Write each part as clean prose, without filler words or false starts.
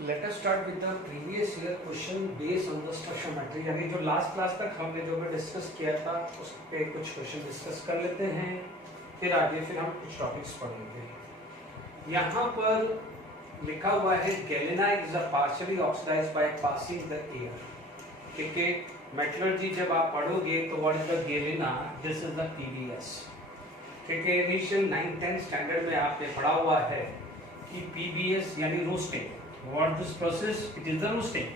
Let us start with the previous year question based on the stoichiometry, यानी जो last class तक हमने जो भी डिस्कस किया था उस पे कुछ क्वेश्चन डिस्कस कर लेते हैं, फिर आगे हम कुछ टॉपिक्स पढ़ेंगे। यहाँ पर लिखा हुआ है galenite is a partially oxidised by passing the air. ठीक है, मेटलर्जी जब आप पढ़ोगे तो what is the galena, this is the PbS. ठीक है, इनिशियल 9-10 स्टैंडर्ड में आपने पढ़ा हुआ है कि पीबीएस यानी roasting. What this process? It is the roasting.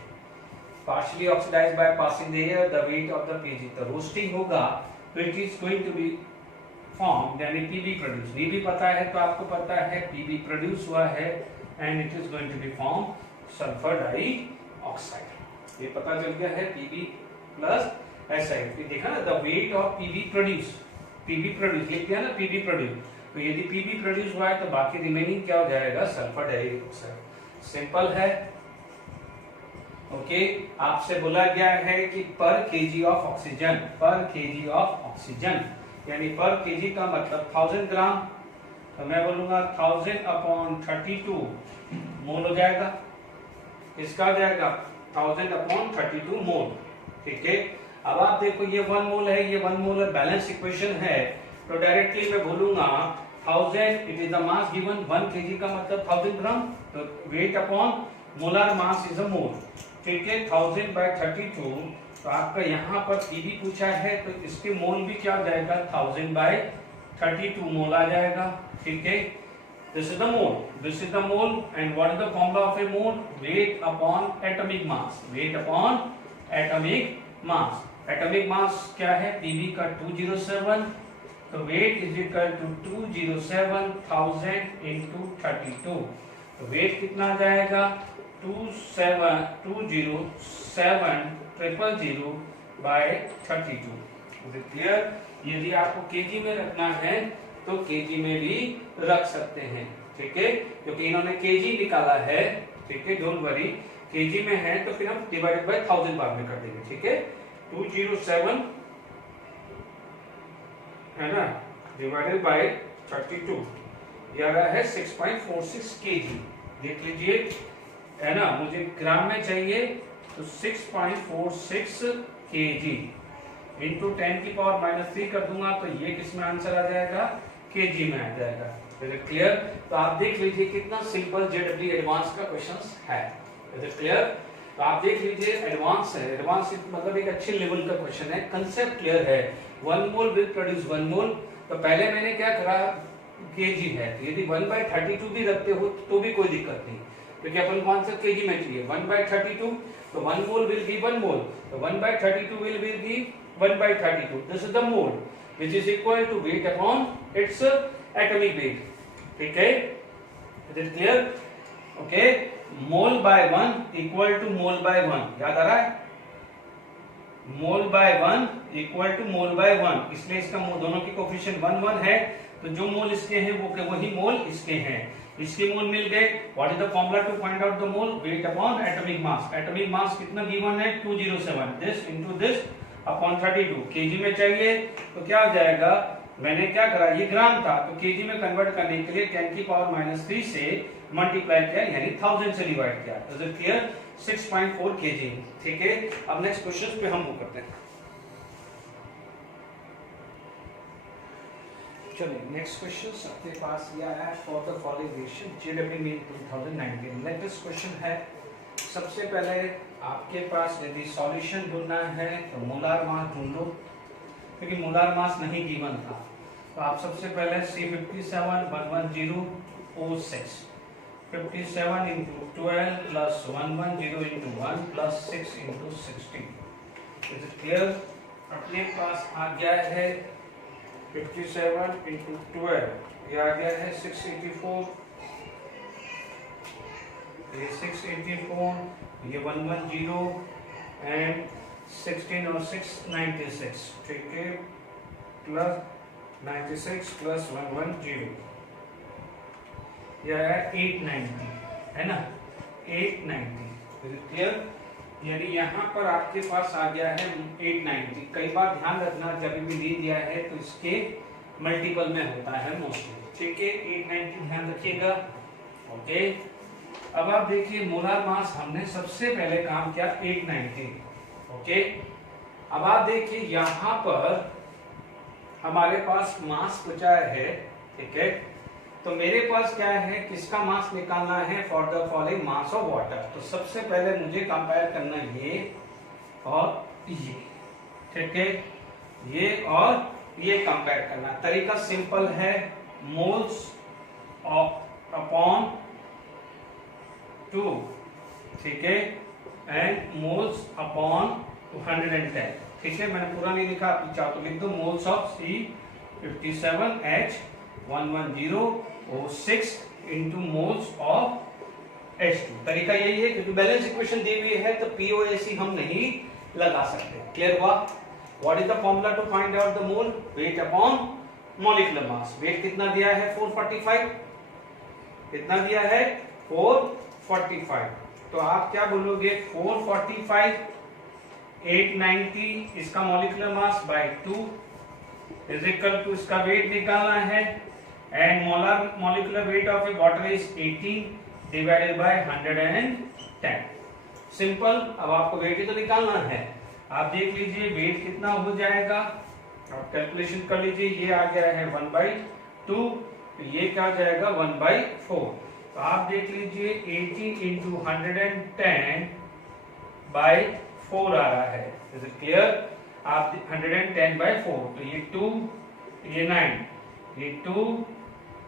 Partially oxidized by passing the air, the weight of the PG. The roasting होगा तो it is going to be formed, यानी PB produce. ये भी पता है तो आपको पता है PB produce हुआ है and it is going to be formed sulfur dioxide. ये पता चल गया है PB plus SI. ये देखा ना the weight of PB produce. PB produce लिख दिया ना PB produce. तो यदि PB produce हुआ है तो बाकी रिमेनिंग क्या हो जाएगा? Sulphur dioxide. सिंपल है। ओके, आपसे बोला गया है कि पर केजी ऑफ ऑक्सीजन, पर केजी ऑफ ऑक्सीजन यानी पर केजी का मतलब 1000 ग्राम, तो मैं बोलूंगा 1000 अपॉन 32 मोल हो जाएगा। इसका हो जाएगा 1000 अपॉन 32 मोल। ठीक है, अब आप देखो ये 1 मोल है, ये 1 मोल है, बैलेंस इक्वेशन है, तो डायरेक्टली मैं बोलूंगा 1000 it is the mass given, 1 KG का मतलब 1000 ग्राम, तो weight upon molar mass is a mole. ठीक है, 1000 बाय 32, तो आपका यहाँ पर पीबी पूछा है तो इसके मोल भी क्या हो जाएगा? 1000 बाय 32 मोल आ जाएगा। ठीक है, this is the mole, this is the mole and what is the formula of a mole? Weight upon atomic mass, weight upon atomic mass. Atomic mass क्या है? पीबी का 207, तो weight is equal to 207,000 into 32, तो wait कितना आ जाएगा? 207,000 bye 32। Clear? यदि आपको KG में रखना है तो केजी में भी रख सकते हैं। ठीक है, क्योंकि इन्होंने केजी निकाला है। ठीक है, डोंट वरी, केजी में है तो फिर हम डिवाइडेड बाय 1000 बाद में कर देंगे। ठीक है, 207 है ना, डिवाइडेड बाय 32, ये आ रहा है 6.46 केजी। देख लीजिए, है ना, मुझे ग्राम में चाहिए तो 6.46 केजी इंटू 10 की पावर -3 कर दूंगा तो ये किसमें आंसर आ जाएगा? केजी में आ जाएगा। क्लियर? तो आप देख लीजिए कितना सिंपल जेडब्ल्यू एडवांस का क्वेश्चन है। क्लियर? तो आप देख लीजिए एडवांस है, एडवांस मतलब एक अच्छे लेवल का क्वेश्चन है, कंसेप्ट क्लियर है। 1 मोल विल प्रोड्यूस 1 मोल, तो पहले मैंने क्या करा? केजी है, तो यदि 1/32 भी रखते हो तो भी कोई दिक्कत नहीं, क्योंकि अपन को आंसर केजी में चाहिए। 1/32, तो 1 मोल विल बी 1 मोल, तो 1/32 will be 1/32, this is the mole which is equal to weight upon its atomic weight. ठीक है, is it clear? Okay, mole by 1 equal to mole by 1, याद आ रहा है? Mole by 1 equal to mole by 1, इसलिए इसका दोनों की कोफिशिएंट 1-1 है, तो जो मोल इसके हैं वो वही मोल इसके हैं। इसके मोल मिल गए। What is the formula to find out the mole? Weight upon atomic mass. Atomic mass कितना गिवन है? 207, this into this upon 32। KG में चाहिए तो क्या हो जाएगा? मैंने क्या करा, ये ग्राम था तो केजी में कन्वर्ट करने के लिए 10 की पावर -3 से मल्टीप्लाई किया, यानी 1000 से डिवाइड किया। Is it clear? 6.4 केजी। ठीक है, अब नेक्स्ट क्वेश्चन पे हम वो करते हैं। चलिए नेक्स्ट क्वेश्चन अपने पास ये आया है for the following reaction JW mean 2019। Next question है, सबसे पहले आपके पास यदि सॉल्यूशन ढूंढना है तो मोलार मास ढूंढ लो, क्योंकि मोलार मास नहीं गिवन था। तो आप सबसे पहले C57 57 into 12 plus 110 into 1 plus 6 into 16. Is it clear? अपने पास आ गया है 57 into 12, ये आ गया है 684, ये 684, ये 110 एंड 16 और 6 96। ठीक है, प्लस 96 प्लस 110, यह है 890, है ना, 890। क्लियर? यानी यहाँ पर आपके पास आ गया है 890। कई बार ध्यान रखना, जब भी दी दिया है तो इसके मल्टीपल में होता है मोस्टली। ठीक है, 890 ध्यान रखिएगा। ओके, अब आप देखिए मोलार मास हमने सबसे पहले काम किया 890। ओके, अब आप देखिए यहां पर हमारे पास मास बचा है, ठीक है। तो मेरे पास क्या है, किसका मास निकालना है, for the following mass of water. तो सबसे पहले मुझे कंपेयर करना ये और ये, ठीक है, ये और ये कंपेयर करना। तरीका सिंपल है, मोल्स अपॉन 2, ठीक है, एंड मोल्स अपॉन 110, ठीक है। मैंने पूरा नहीं लिखा, आप चाहो तो लिख दो, moles of C57H110O6 into moles of H2। तरीका यही है, क्योंकि बैलेंस इक्वेशन दी हुई है तो POAC हम नहीं लगा सकते। क्लियर हुआ? What is the formula to find out the mole? Weight upon molecular mass. Weight कितना दिया है? 445। कितना दिया है? 445। तो आप क्या बोलोगे? 445 890 इसका molecular mass by 2 is equal to, इसका वेट निकालना है, and molar molecular weight of a water is 18 divided by 110। Simple. अब आपको वेट ही तो निकालना है। आप देख लीजिए वेट कितना हो जाएगा, आप कैलकुलेशन कर लीजिए। ये आ गया है 1/2, तो ये क्या हो जाएगा 1/4। तो आप देख लीजिए 18 इंटू 110/4 आ रहा है। Is it clear? आप 110/4, तो ये 2, ये 9, ये 2,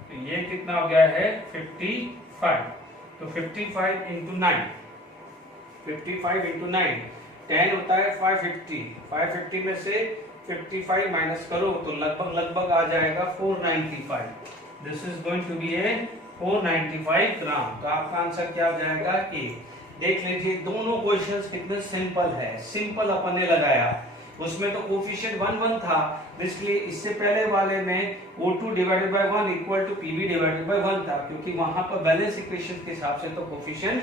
तो ये कितना हो गया है 55। तो 55 इंटू 9, 55 इंटू 9 10 होता है 550। 550 में से 55 माइनस करो तो लगभग आ जाएगा 495। This is going to be a 495 gram. तो आपका आंसर क्या हो जाएगा? ए। देख लीजिए दोनों क्वेश्चंस कितने सिंपल है। सिंपल अपन ने लगाया, उसमें तो कोफिशिएंट 1 1 था, इसलिए इससे पहले वाले में O2 divided by 1 equal to PV divided by 1 था, क्योंकि वहां पर बैलेंस इक्वेशन के हिसाब से तो कोफिशिएंट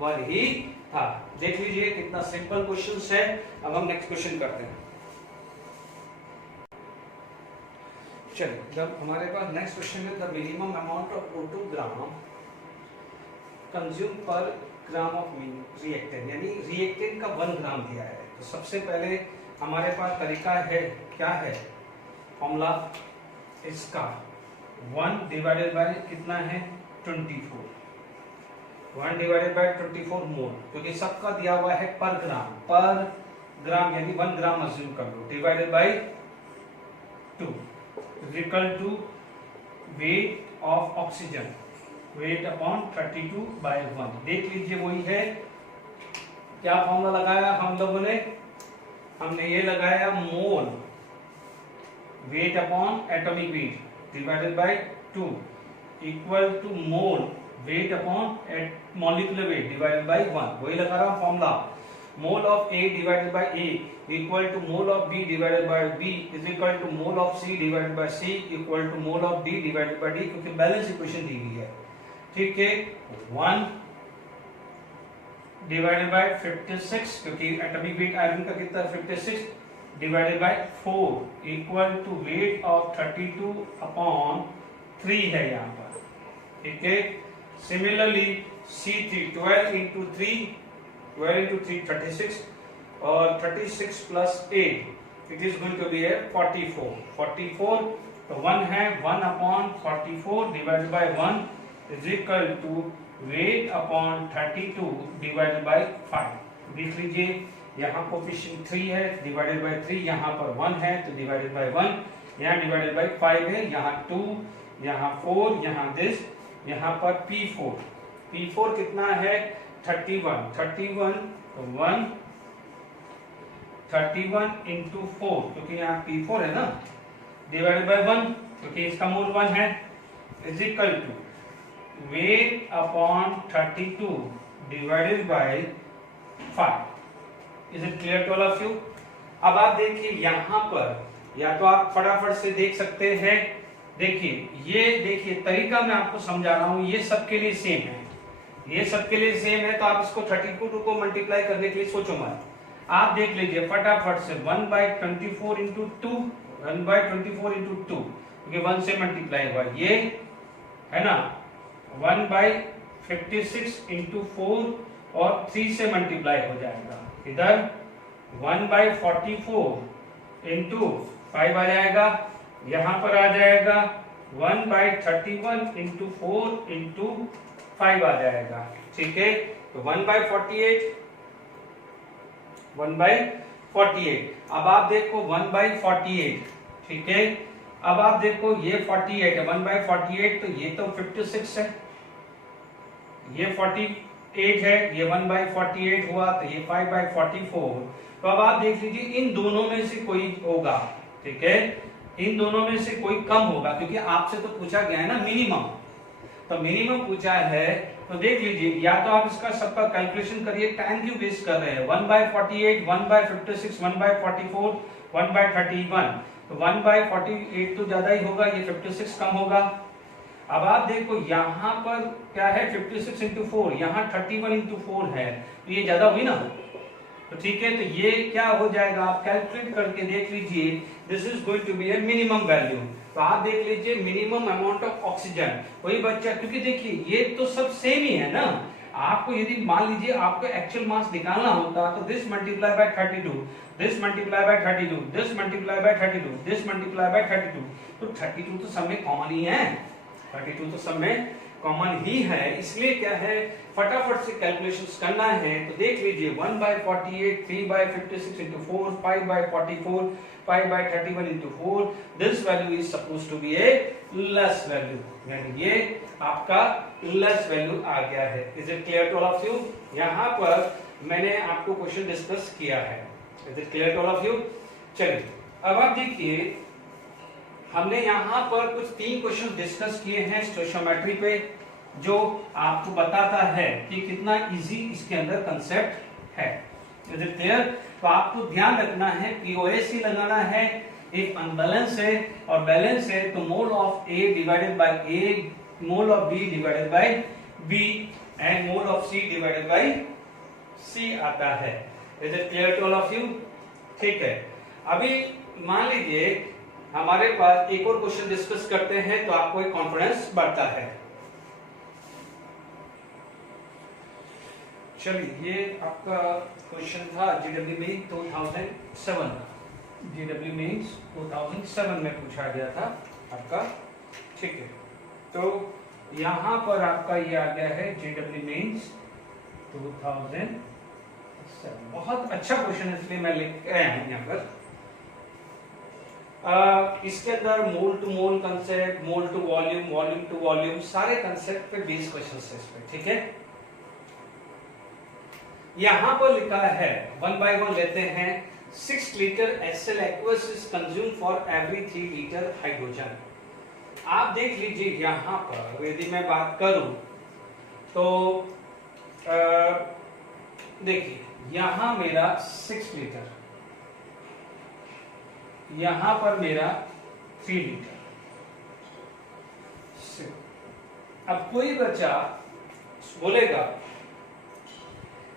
1 ही था। देख लीजिए कितना सिंपल क्वेश्चंस है। अब हम नेक्स्ट क्वेश्चन करते हैं। चलिए, जब हमारे पास नेक्स्ट क्वेश्चन है, the minimum amount of O2 gram consume पर ग्राम ऑफ रिएक्टेंट, यानी रिएक्टेंट का 1 ग्राम दिया है। तो सबसे पहले हमारे पास तरीका है, क्या है फॉर्मूला इसका, 1 डिवाइडेड बाय कितना है 24, 1 डिवाइडेड बाय 24 मोल, क्योंकि सबका दिया हुआ है पर ग्राम यानी 1 ग्राम अज्यूम कर लो, divided by 2 is equal to weight of oxygen, weight upon 32/1। देख लीजिए वही है। क्या फॉर्मूला लगाया हम लोगों ने? हमने ये लगाया mole weight upon atomic weight divided by 2 equal to mole weight upon molecular weight divided by 1। वही लगा रहा हूं formula. Mole of A divided by A equal to mole of B divided by B is equal to mole of C divided by C equal to mole of D divided by D, क्योंकि balance equation दी हुई है। ठीक है, 1 divided by 56, क्योंकि atomic weight iron का कितना है 56, divided by 4 equal to weight of 32/3 है यहाँ पर। ठीक है, सिमिलरली C3 12 into 3 36, और 36 plus 8 it is going to be a 44। तो 1 है 1/44 divided by 1 is equal to weight upon 32 divided by 5। देख लीजिए यहाँ कोफिशिएंट 3 है, डिवाइडेड बाय 3, यहाँ पर 1 है तो डिवाइडेड बाय 1, यहाँ डिवाइडेड बाय 5 है, यहाँ 2, यहाँ 4, यहाँ दिस, यहाँ पर P4 कितना है 31 into 4, क्योंकि यहाँ P4 है ना, डिवाइडेड बाय 1, क्योंकि इसका मोल 1 है, is equal to weight upon 32 divided by 5। Is it clear to all of you? अब आप देखिए यहाँ पर, या तो आप फटाफट से देख सकते हैं। देखिए ये देखिए तरीका मैं आपको समझा रहा हूँ, ये सबके लिए सेम है, ये सबके लिए सेम है। तो आप इसको 32 को मल्टीप्लाई करने के लिए सोचो मत, आप देख लीजिए फटाफट से 1/24 into 2, 1/24 into 2, क्योंकि 1 से मल्टीप्लाई हुआ, ये है ना 1/50 56 इंटू 4 और 3 से मल्टीप्लाई हो जाएगा। इधर 1/44 इंटू 5 आ जाएगा, यहां पर आ जाएगा 1/31 इंटू 4 इंटू 5 आ जाएगा। ठीक है, तो 1/48 1/48। अब आप देखो 1/48, ठीक है, अब आप देखो ये 48 है, 1/48, तो ये तो 56 है, ये 48 है, ये 1/48 हुआ, तो ये 5/44। तो अब आप देख लीजिए इन दोनों में से कोई होगा, ठीक है, इन दोनों में से कोई कम होगा, क्योंकि आपसे तो पूछा गया है ना मिनिमम, तो मिनिमम पूछा है। तो देख लीजिए, या तो आप इसका सबका कैलकुलेशन करिए, टाइम क्यों वेस्ट कर रहे हैं। 1/48, 1/56, 1/44, 1/31, तो 1/48 तो ज्यादा ही होगा, ये 56 कम होगा। अब आप देखो यहाँ पर क्या है, 56 इंटू 4, यहाँ 31 इंटू 4 है, तो ये ज्यादा हुई ना, तो ठीक है, तो ये क्या हो जाएगा, आप कैलकुलेट करके देख लीजिए, this is going to be a minimum value. तो आप देख लीजिए मिनिमम अमाउंट ऑफ ऑक्सीजन, वही बच्चा, क्योंकि देखिए ये तो सब सेम ही है ना। आपको यदि मान लीजिए आपको एक्चुअल मास निकालना होता, तो this multiply by 32, this multiply by 32, this multiply by 32, this multiply by 32, तो 32 तो सब में कॉमन ही है, 32 तो सब में कॉमन ही है, इसलिए क्या है फटाफट से कैलकुलेशंस करना है। तो देख लीजिए 1/48, 3/56 into 4, 5/44, 5/31 into 4, this value is supposed to be a less value, यानी ये आपका less value आ गया है। Is it clear to all of you? यहाँ पर मैंने आपको क्वेश्चन डिस्कस किया है। Is it clear to all of you? चलिए अब आप देखिए, हमने यहाँ पर कुछ 3 क्वेश्चन डिस्कस किए हैं स्टोइचियोमेट्री पे, जो आपको बताता है कि कितना इजी इसके अंदर कंसेप्ट है। Is it clear? तो आपको ध्यान रखना है, पीओएसी लगाना है, एक अनबैलेंस है और बैलेंस है, तो mole of A divided by A, mole of B divided by B and mole of C divided by C आता है। Is it clear to all of you? ठीक है, अभी मान लीजिए हमारे पास एक और क्वेश्चन डिस्कस करते हैं, तो आपको एक कॉन्फिडेंस बढ़ता है। चलिए, ये आपका क्वेश्चन था जीडब्ल्यू में 2007, जीडब्ल्यू में 2007 में पूछा गया था आपका, ठीक है। तो यहाँ पर आपका ये आ गया है जीडब्ल्यू मेंस 2007, बहुत अच्छा क्वेश्चन है, इसलिए मैं लिख आया हूँ यहाँ पर। इसके अंदर mole to mole concept, mole to volume, volume to volume, सारे कंसेप्ट पे बेस क्वेश्चन है इसमें, ठीक है। यहां पर लिखा है 1 by 1 लेते हैं, 6 litre HCl aqueous is consumed for every 3 litre hydrogen. आप देख लीजिए यहां पर यदि मैं बात करूं तो देखिए यहां मेरा 6 लीटर, यहां पर मेरा 3 लीटर। अब कोई बच्चा बोलेगा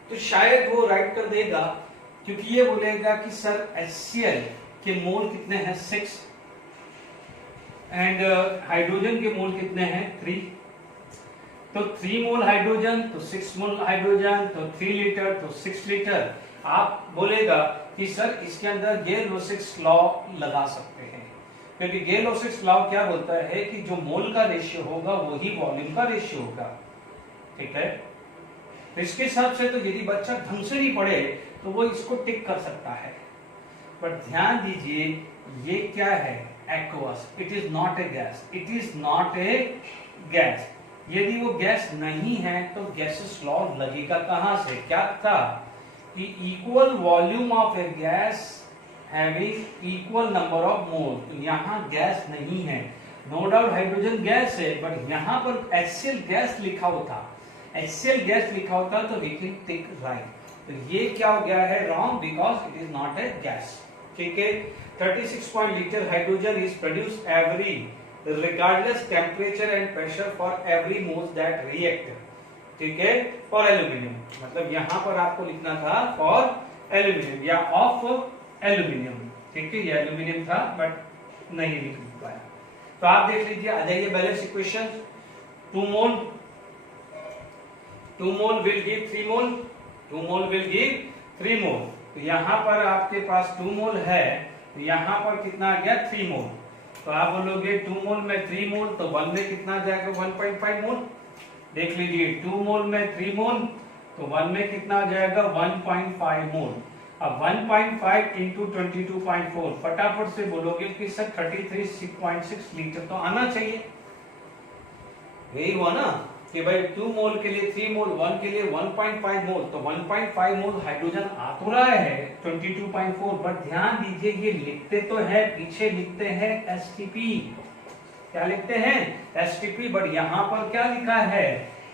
तो शायद वो राइट कर देगा, क्योंकि ये बोलेगा कि सर HCl के मोल कितने हैं 6 एंड हाइड्रोजन के मोल कितने हैं 3, तो 3 मोल हाइड्रोजन तो 6 मोल हाइड्रोजन, तो 3 लीटर तो 6 लीटर। आप बोलेगा कि सर इसके अंदर गेल-लोसिक्स लॉ लगा सकते हैं, क्योंकि गेल-लोसिक्स लॉ क्या बोलता है कि जो मोल का रेशियो होगा वही वॉल्यूम का रेशियो होगा, ठीक है। तो इसके हिसाब से तो यदि बच्चा ढंग से नहीं पढ़े तो वो इसको टिक कर सकता है, पर ध्यान दीजिए ये क्या है, aqueous, it is not a gas, it is not a gas. यदि वो गैस नहीं है तो गैसेस लॉ लगेगा कहां से, क्या था कि equal volume of A gas having equal number of mole. तो यहाँ गैस नहीं है, नो डाउट हाइड्रोजन गैस है, बट यहाँ पर HCl गैस लिखा होता, HCl गैस लिखा होता तो वी कैन टिक राइट। तो ये क्या हो गया है, wrong, because it is not a gas, ठीक है। 36 litre hydrogen is produced every regardless temperature and pressure for every moles that react, ठीक है, फॉर एल्यूमिनियम। मतलब यहां पर आपको लिखना था फॉर एल्यूमिनियम या ऑफ एल्यूमिनियम, ठीक है, ये एल्यूमिनियम था बट नहीं लिख पाया। तो आप देख लीजिए, आ जाइए balance equation, 2 mole 2 mole will give 3 mole, 2 mole will give 3 मोल। तो यहाँ पर आपके पास 2 मोल है, तो यहाँ पर कितना आ गया 3 मोल। तो आप बोलोगे 2 मोल में 3 मोल, तो 1 में कितना आ जाएगा 1.5 मोल। देख लीजिए 2 मोल में 3 मोल, तो 1 में कितना आ जाएगा 1.5 मोल। अब 1.5 इंटू 22.4, फटाफट से बोलोगे कि सर 33.6 लीटर तो आना चाहिए। यही हुआ ना कि भाई 2 मोल के लिए 3 मोल, 1 के लिए 1.5 मोल, तो 1.5 मोल हाइड्रोजन आ तो रहा है 22.4, बट ध्यान दीजिए ये लिखते तो है, पीछे लिखते हैं एसटीपी। क्या लिखते हैं एसटीपी, बट यहाँ पर क्या लिखा है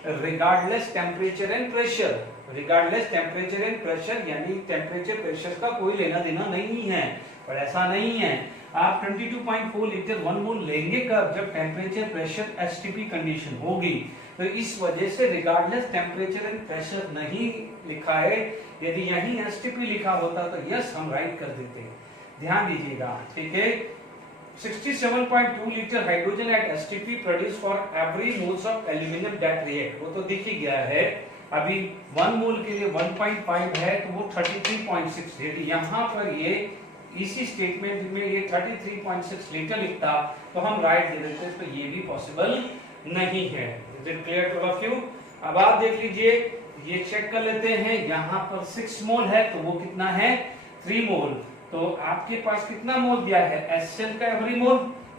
regardless temperature and pressure. Regardless temperature and pressure यानी टेम्परेचर प्रेशर का कोई लेना देना नहीं है, पर ऐसा नहीं है। आप 22.4 लीटर 1 मोल लेंगे कब, जब टेम्परेचर प्रेशर एसटीपी कंडीशन होगी। तो इस वजह से रिगार्डलेस टेम्परेचर एंड प्रेशर नहीं लिखा है। यदि यही एसटीपी लिखा होता तो यस हम राइट कर देते। ध्यान दीजिएगा, ठीक है। 67.2 litre hydrogen at STP produce for every moles of aluminium that react, वो तो दिख ही गया है। अभी 1 मोल के लिए 1.5 है, तो वो 33.6। यदि यहाँ पर ये इसी स्टेटमेंट में ये 33.6 लीटर लिखता तो हम राइट दे देते, तो ये भी पॉसिबल नहीं है। Is it clear to all of you? अब आप देख लीजिए, ये चेक कर लेते हैं। यहाँ पर 6 मोल है, तो वो कितना है 3 मोल। तो आपके पास कितना मोल दिया है HCl का एवरी मोल,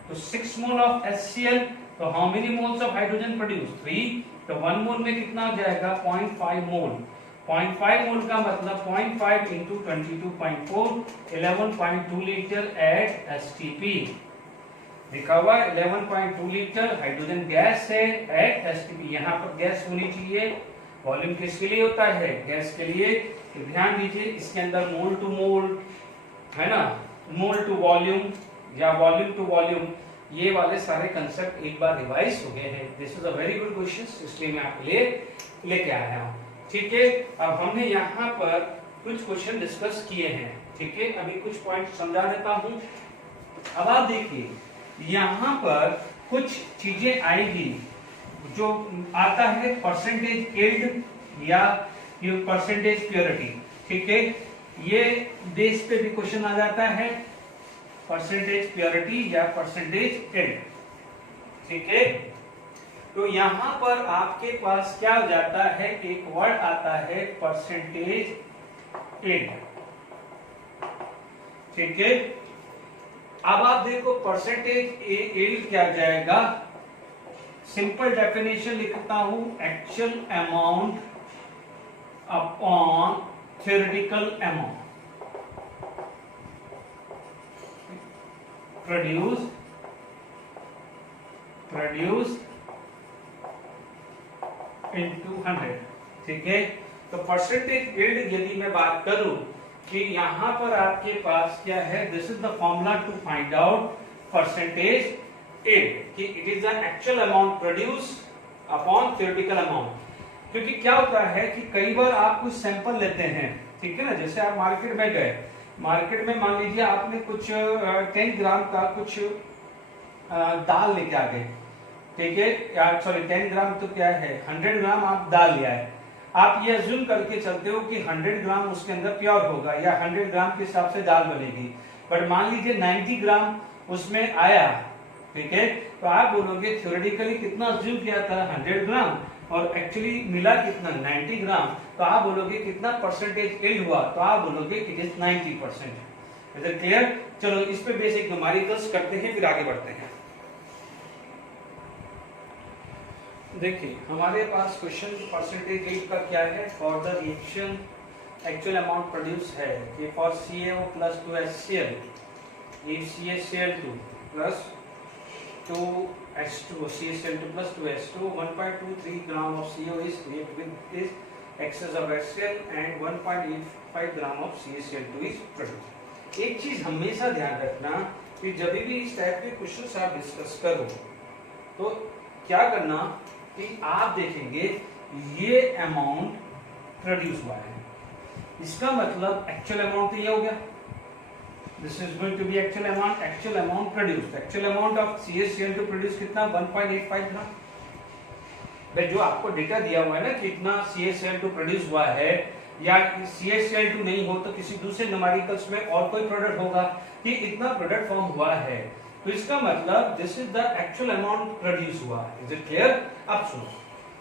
तो 6 मोल ऑफ HCl। तो how many moles of hydrogen produce 3, तो 1 मोल में कितना हो जाएगा 0.5 मोल। 0.5 मोल का मतलब 0.5 इंटू 22.4, 11.2 लीटर एट एसटीपी। लिखा हुआ 11.2 लीटर हाइड्रोजन गैस है एट एसटीपी। यहाँ पर गैस होनी चाहिए, वॉल्यूम किसके लिए होता है गैस के लिए। तो ध्यान दीजिए इसके अंदर मोल टू मोल है ना, मोल टू वॉल्यूम या वॉल्यूम टू वॉल्यूम, ये वाले सारे कंसेप्ट एक बार रिवाइज हो गए हैं। This is a very good question, इसलिए मैं आपके लिए लेके आया हूँ। ठीक है, अब हमने यहाँ पर कुछ क्वेश्चन डिस्कस किए हैं। ठीक है, अभी कुछ पॉइंट समझा देता हूँ। अब आप देखिए यहाँ पर कुछ चीजें आएगी जो आता है परसेंटेज यील्ड या परसेंटेज प्योरिटी। ठीक है, ये बेस पे भी क्वेश्चन आ जाता है, परसेंटेज प्योरिटी या परसेंटेज यील्ड। ठीक है, तो यहां पर आपके पास क्या हो जाता है, एक वर्ड आता है परसेंटेज यील्ड। ठीक है, अब आप देखो परसेंटेज यील्ड क्या जाएगा, सिंपल डेफिनेशन लिखता हूं, actual amount upon theoretical amount produced into 100। ठीक है, तो परसेंटेज यील्ड यदि मैं बात करूं कि यहां पर आपके पास क्या है, this is the formula to find out percentage yield कि it is the actual amount produce upon theoretical amount. क्योंकि क्या होता है कि कई बार आप कुछ सैंपल लेते हैं, ठीक है ना, जैसे आप मार्केट में गए, मार्केट में मान लीजिए आपने कुछ 10 ग्राम का कुछ दाल लेके आ गए। ठीक है, या सॉरी 10 ग्राम तो क्या है 100 ग्राम आप दाल ले आए। आप ये अज्यूम करके चलते हो कि 100 ग्राम उसके अंदर प्योर होगा या 100 ग्राम के हिसाब से दाल बनेगी, बट मान लीजिए 90 ग्राम उसमें आया। ठीक है, तो आप बोलोगे थ्योरेटिकली कितना अज्यूम किया था 100 ग्राम और एक्चुअली मिला कितना 90 ग्राम, तो आप बोलोगे कितना परसेंटेज यील्ड हुआ, तो आप बोलोगे it is 90%। Is it clear? चलो इस पे बेसिक न्यूमेरिकल्स करते हैं, फिर आगे बढ़ते हैं। देखिए हमारे पास क्वेश्चन परसेंटेज यील्ड का क्या है, for the reaction actual amount produce है कि for CaO plus 2HCl if CaCl2 plus 2H2 CaCl2 plus 2H2 1.23 gram of CO is react with this excess of HCl and 1.85 gram of CaCl2 is produced। एक चीज हमेशा ध्यान रखना कि जब भी इस टाइप के क्वेश्चन आप डिस्कस करो तो क्या करना कि आप देखेंगे ये अमाउंट प्रोड्यूस हुआ है, इसका मतलब एक्चुअल अमाउंट ये हो गया, this is going to be actual amount produced. Actual amount of CaCl2 produce कितना 1.85 ग्राम। भाई जो आपको डेटा दिया हुआ है ना कितना CaCl2 प्रोड्यूस हुआ है, या CaCl2 नहीं हो तो किसी दूसरे न्यूमेरिकल्स में और कोई प्रोडक्ट होगा कि इतना प्रोडक्ट फॉर्म हुआ है, तो इसका मतलब this is the actual amount produce हुआ। Is it clear? अब सुनो,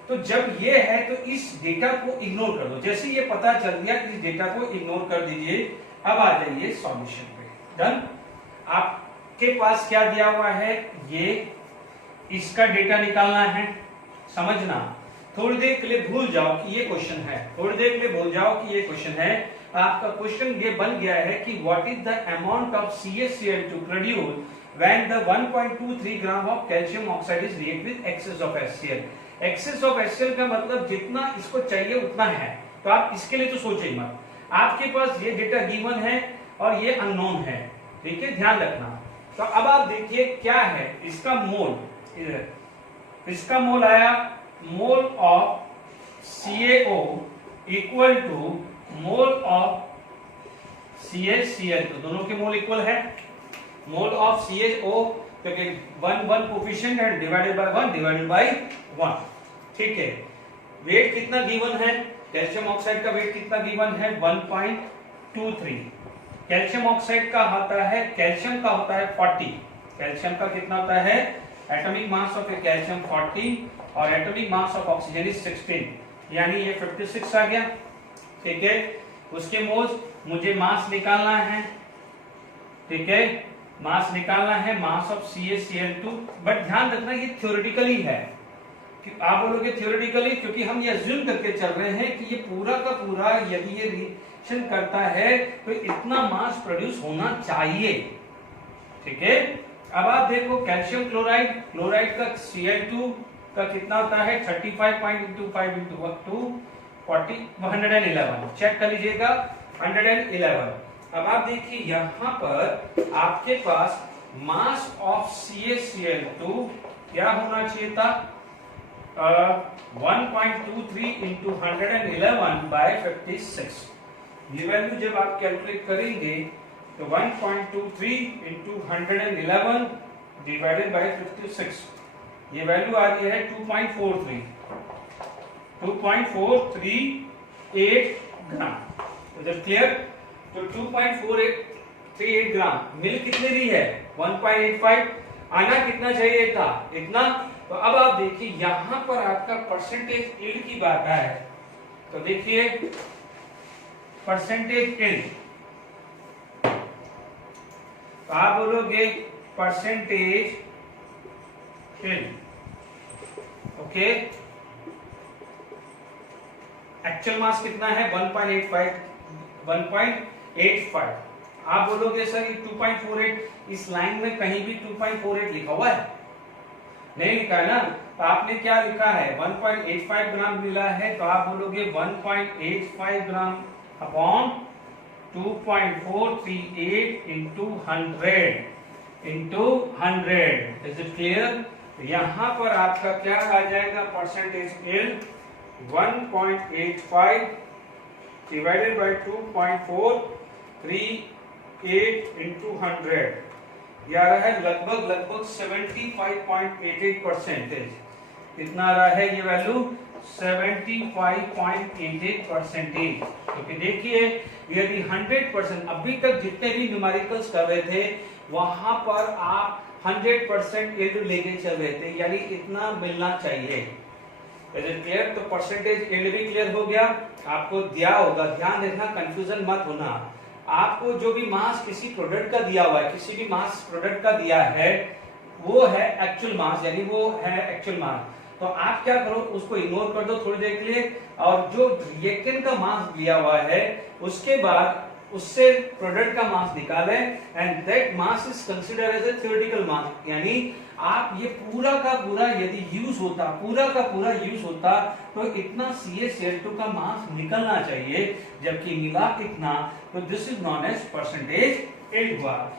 तो जब ये है तो इस डेटा को इग्नोर कर दो। जैसे ये पता चल गया इस डेटा को इग्नोर कर दीजिए। अब आ जाइए सॉल्यूशन पे। डन? आपके पास क्या दिया हुआ है, ये इसका डेटा निकालना है। समझना, थोड़ी देर के लिए भूल जाओ कि ये क्वेश्चन है, थोड़ी देर के लिए भूल जाओ कि ये क्वेश्चन है। आपका क्वेश्चन ये बन गया है कि what is the amount of CaCl2 produce when the 1.23 gram of calcium oxide is react with excess of HCl। Excess of HCl का मतलब जितना इसको चाहिए उतना है, तो आप इसके लिए तो सोचे मत। आपके पास ये डेटा गिवन है और ये अननोन है, ठीक है, ध्यान रखना। तो अब आप देखिए क्या है इसका मोल, इसका मोल आया mole of CaO equal to mole of CaCl2, दोनों के मोल इक्वल है। मोल ऑफ CaO क्योंकि 1 कोफिशिएंट है, डिवाइडेड बाय 1 डिवाइडेड बाय 1, ठीक है। वेट कितना गिवन है, कैल्शियम ऑक्साइड का वेट कितना गिवन है 1.23। कैल्शियम ऑक्साइड का होता है, कैल्शियम का होता है 40, कैल्शियम का कितना होता है, एटॉमिक मास ऑफ कैल्शियम 40 और atomic mass of oxygen is 16, यानी ये 56 आ गया, ठीक है। उसके मोल्स मुझे मास निकालना है, ठीक है, मास निकालना है, मास ऑफ CaCl2। बट ध्यान रखना ये थ्योरेटिकली है, आप बोलोगे थ्योरेटिकली क्योंकि हम ये अज्यूम करके चल रहे हैं कि ये पूरा का पूरा यदि ये रिएक्शन करता है तो इतना मास प्रोड्यूस होना चाहिए, ठीक है। अब आप देखो कैल्शियम क्लोराइड, क्लोराइड का Cl2 का कितना होता है 35.5 111, चेक कर लीजिएगा 111। अब आप देखिए यहां पर आपके पास मास ऑफ CaCl2 क्या होना चाहिए था 1.23 into 111 by 56। ये वैल्यू जब आप कैलकुलेट करेंगे तो 1.23 into 111 डिवाइडेड बाय 56, ये वैल्यू आ रही है 2.43 ग्राम। Is clear? तो 2.438 ग्राम मिल कितने दी है 1.85, आना कितना चाहिए था इतना। तो अब आप देखिए यहां पर आपका परसेंटेज यील्ड की बात है, तो देखिए परसेंटेज यील्ड, तो आप बोलोगे percentage yield, okay. Actual mass कितना है 1.85। आप बोलोगे सर ये 2.48, इस लाइन में कहीं भी 2.48 लिखा हुआ है? नहीं लिखा है ना, तो आपने क्या लिखा है 1.85 ग्राम मिला है, तो आप बोलोगे 1.85 ग्राम upon 2.438 into 100। Is it clear? यहां पर आपका क्या आ जाएगा percentage yield 1.85 divided by 2.438 into 100, यह रहा है लगभग 75.88%। कितना आ रहा है ये वैल्यू 75.88%। क्योंकि देखिए यदि 100% अभी तक जितने भी न्यूमेरिकल्स कर रहे थे वहां पर आप 100% यील्ड लेके चल रहे थे, यानी इतना मिलना चाहिए। क्लियर? तो परसेंटेज यील्ड भी क्लियर हो गया, आपको दिया होगा, ध्यान रखना कंफ्यूजन मत होना। आपको जो भी मास किसी प्रोडक्ट का दिया हुआ है, किसी भी मास प्रोडक्ट का दिया है वो है एक्चुअल मास, यानी वो है एक्चुअल मास। तो आप क्या करो उसको इग्नोर कर दो थोड़ी देर के लिए, और जो रिएक्टेंट का मास दिया हुआ है उसके बाद उससे प्रोडक्ट का मास निकालें, and that mass is considered as a theoretical mass. यानी आप ये पूरा का पूरा यदि यूज होता, पूरा का पूरा यूज होता तो इतना CaCl2 का मास निकलना चाहिए, जबकि मिला इतना, तो this is known as percentage yield हुआ।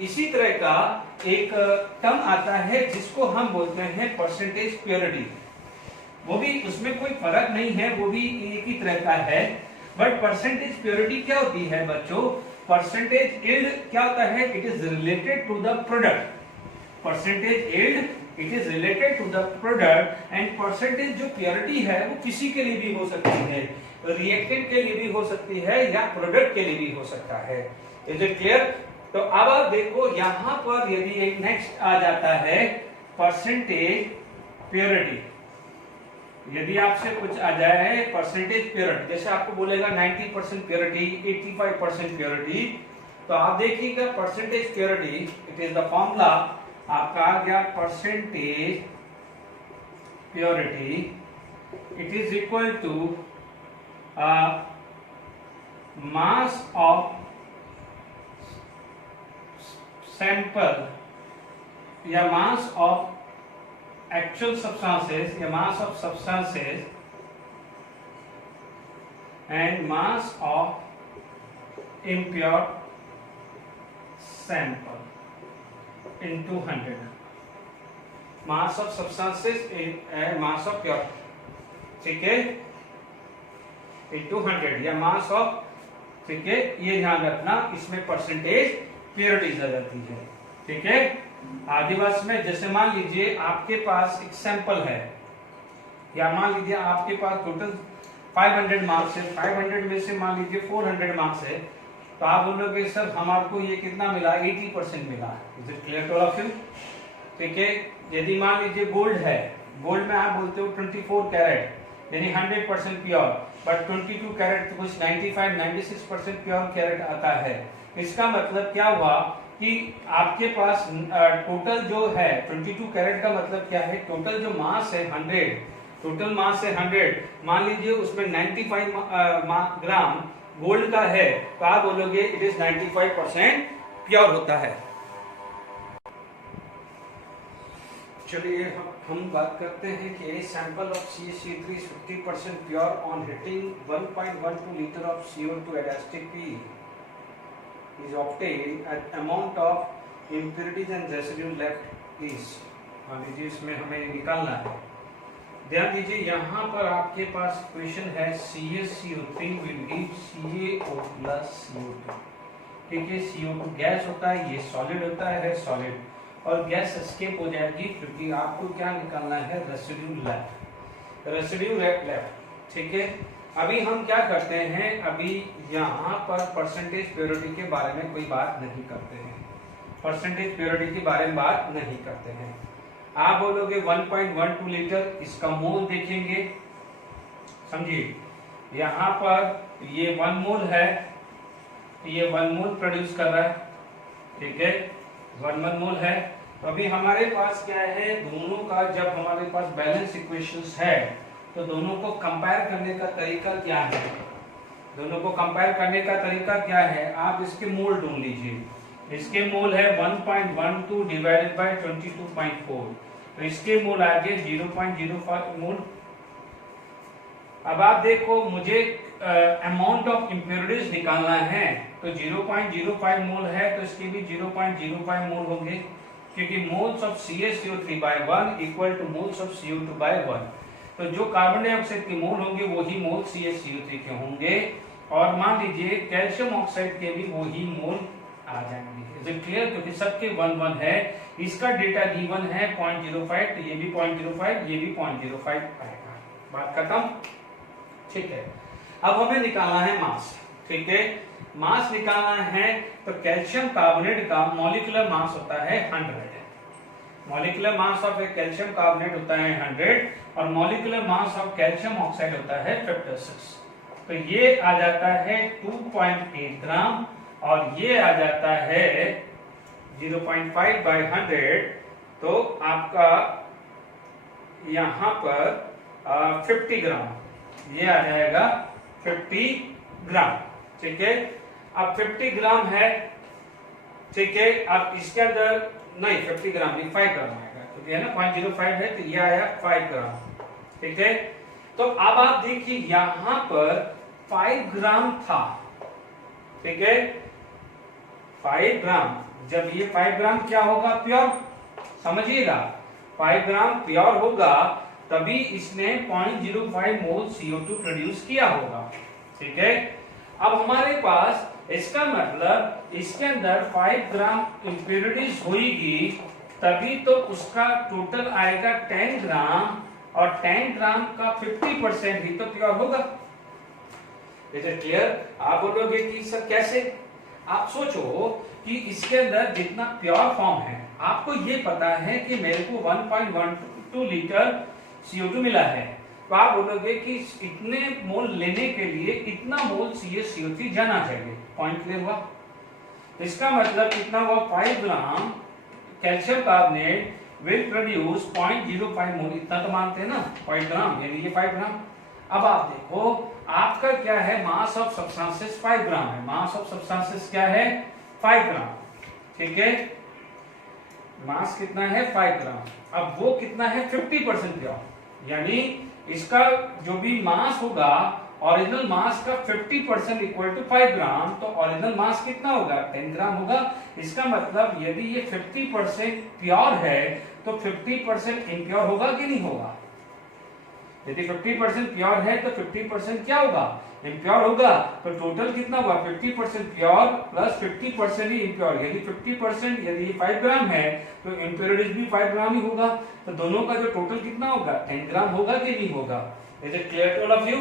इसी तरह का एक टर्म आता है जिसको हम बोलते हैं परसेंटेज प्योरिटी। वो भी उसमें कोई फर्क नहीं है, वो भी एक ही तरह का है। बट परसेंटेज प्योरिटी क्या होती है बच्चों? परसेंटेज यील्ड क्या होता है? It is related to the product. Percentage yield it is related to the product and percentage जो प्योरिटी है वो किसी के लिए भी हो सकती है, रिएक्टेंट के लिए भी हो सकती है या प्रोडक्ट के लिए भी हो सकता है। Is it clear? तो अब आप देखो यहां पर यदि एक नेक्स्ट आ जाता है परसेंटेज प्योरिटी, यदि आपसे कुछ आ जाए परसेंटेज प्योरिटी, जैसे आपको बोलेगा 90% प्योरिटी, 85% प्योरिटी, तो आप देखिएगा percentage purity, it is the formula आपका आ गया percentage purity, it is equal to mass of sample या मास ऑफ actual substances या mass of substances and mass of impure sample into 100, mass of substances and mass of pure, ठीक है, into 100 या mass of, ठीक है, ये ध्यान रखना इसमें परसेंटेज प्योरिटीज आ जाती है, ठीक है। आदिवास में जैसे मान लीजिए आपके पास एक सैंपल है या मान लीजिए आपके पास टोटल 500 मार्क्स है, 500 में से मान लीजिए 400 मार्क्स है, तो आप बोलोगे सर हमारे को ये कितना मिला, 80% मिला। Is it clear to all of you? ठीक है। यदि मान लीजिए गोल्ड है, गोल्ड में आप बोलते हो 24 कैरेट यानी 100% प्योर, बट 22 कैरेट तो कुछ 95-96% प्योर कैरेट आता है। इसका मतलब क्या हुआ कि आपके पास टोटल जो है 22 कैरेट का मतलब क्या है, टोटल जो मास है 100, टोटल मास है 100, मान लीजिए उसमें 95 ग्राम गोल्ड का है, तो आप बोलोगे इट इज 95% प्योर होता है। चलिए हम बात करते हैं कि sample of CaCO3 is 50% pure on heating 1.12 litre of CO2 at P is obtained at amount of impurities and residue left is, मान लीजिए इसमें हमें निकालना है। ध्यान दीजिए यहाँ पर आपके पास क्वेश्चन है CaCO3 will give CaO plus CO2, ठीक है। CO2 गैस होता है, ये सॉलिड होता है, सॉलिड, और गैस एस्केप हो जाएगी क्योंकि आपको क्या निकालना है, रेसिड्यू लेफ्ट, रेसिड्यू लेफ्ट, ठीक है। अभी हम क्या करते हैं, अभी यहाँ पर परसेंटेज प्योरिटी के बारे में कोई बात नहीं करते हैं, परसेंटेज प्योरिटी के बारे में बात नहीं करते हैं। आप बोलोगे 1.12 लीटर, इसका मोल देखेंगे, समझिए यहाँ पर ये 1 मोल है, ये 1 मोल प्रोड्यूस कर रहा है, ठीक है, 1 मोल है। तो अभी हमारे पास क्या है, दोनों का जब हमारे पास बैलेंस इक्वेशंस है तो दोनों को कंपेयर करने का तरीका क्या है, दोनों को कंपेयर करने का तरीका क्या है, आप इसके मोल ढूंढ लीजिए। इसके मोल है 1.12 डिवाइडेड बाय 22.4, तो इसके मोल आ गए 0.05 मोल। अब आप देखो मुझे अमाउंट ऑफ इम्प्योरिटीज निकालना है, तो 0.05 मोल है तो इसके भी 0.05 मोल होंगे, क्योंकि moles of CaCO3 by 1 equal to moles of CO2 by 1। तो जो कार्बन डाइऑक्साइड के मोल होंगे वही मोल CaCO3 के होंगे, और मान लीजिए कैल्शियम ऑक्साइड के भी वही मोल आ जाएंगे। Is it clear? क्योंकि सबके 1 है, इसका डेटा गिवन है 0.05, तो ये भी 0.05, ये भी 0.05 आएगा। बात खत्म, ठीक है। अब हमें निकालना है मास, ठीक है, मास निकालना है। तो कैल्शियम कार्बोनेट का मॉलिक्यूलर मास होता है 100, molecular mass of A calcium carbonate होता है 100 और molecular mass of calcium oxide होता है 56। तो ये आ जाता है 2.8 ग्राम और ये आ जाता है 0.5 by 100, तो आपका यहाँ पर 50 ग्राम, ये आ जाएगा 50 ग्राम, ठीक है। अब 50 ग्राम है, ठीक है। अब इसके अंदर नहीं 50 ग्राम नहीं 5 ग्राम आएगा, क्योंकि है ना 0.05 है, तो ये आया 5 ग्राम, ठीक है। तो अब आप देखिए यहां पर 5 ग्राम था, ठीक है, 5 ग्राम। जब ये 5 ग्राम क्या होगा, प्योर, समझिएगा 5 ग्राम प्योर होगा तभी इसने 0.05 मोल CO2 प्रोड्यूस किया होगा, ठीक है। अब हमारे पास इसका मतलब इसके अंदर 5 ग्राम इम्प्योरिटीज होगी, तभी तो उसका टोटल आएगा 10 ग्राम, और 10 ग्राम का 50% ही तो प्योर होगा। Is it clear? आप बोलोगे कि सर कैसे? आप सोचो कि इसके अंदर जितना प्योर फॉर्म है, आपको ये पता है कि मेरे को 1.12 लीटर CO2 मिला है, तो आप बोलोगे कि इतने मोल लेने के लिए इतना मोल CaCO3 जाना चाहिए। पॉइंट क्लियर हुआ? इसका मतलब कितना हुआ? 5 ग्राम कैल्शियम कार्बोनेट विल प्रोड्यूस 0.05 मोल। इतना तो मानते हैं ना, 5 ग्राम, यानी ये 5 ग्राम। अब आप देखो आपका क्या है, मास ऑफ सब्सटेंसेस 5 ग्राम है। मास ऑफ सब्सटेंसेस क्या है? 5 ग्राम। ठीक है, मास कितना है? 5 ग्राम। अब वो कितना है? 50% प्योर, यानी इसका जो भी मास होगा, ओरिजिनल मास का 50% इक्वल टू 5 ग्राम, तो ओरिजिनल मास कितना होगा? 10 ग्राम होगा। इसका मतलब यदि ये 50% प्योर है तो 50% इम्प्योर होगा कि नहीं होगा? यदि 50% प्योर है तो 50% क्या होगा? इम्प्योर होगा। तो टोटल कितना हुआ? 50% प्योर प्लस 50% ही इम्प्योर। यदि 50% यदि 5 ग्राम है तो इम्प्योरिटीज भी 5 ग्राम ही होगा। तो दोनों का जो टोटल कितना होगा? 10 ग्राम होगा कि नहीं होगा? Is it clear to all of you?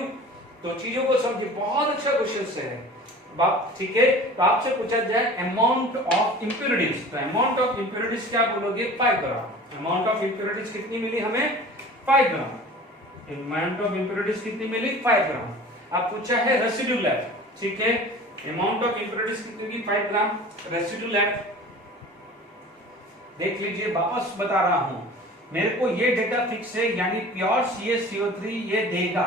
तो चीजों को समझिए, बहुत अच्छा क्वेश्चन है बाप। ठीक है, तो आपसे पूछा जाए अमाउंट ऑफ इम्प्योरिटीज, तो अमाउंट ऑफ इम्प्योरिटीज क्या बोलोगे? 5 ग्राम। अमाउंट ऑफ इम्प्योरिटीज कितनी मिली हमें? 5 ग्राम। अमाउंट ऑफ इम्प्योरिटीज कितनी मिली? 5 ग्राम। अब पूछा है रेसिड्यू लेफ्ट। ठीक है, अमाउंट ऑफ इम्प्योरिटीज कितनी मिली? 5 ग्राम। रेसिड्यू लेफ्ट देख लीजिए, वापस बता रहा हूं, मेरे को ये डेटा फिक्स है, यानी प्योर CaCO3 ये देगा।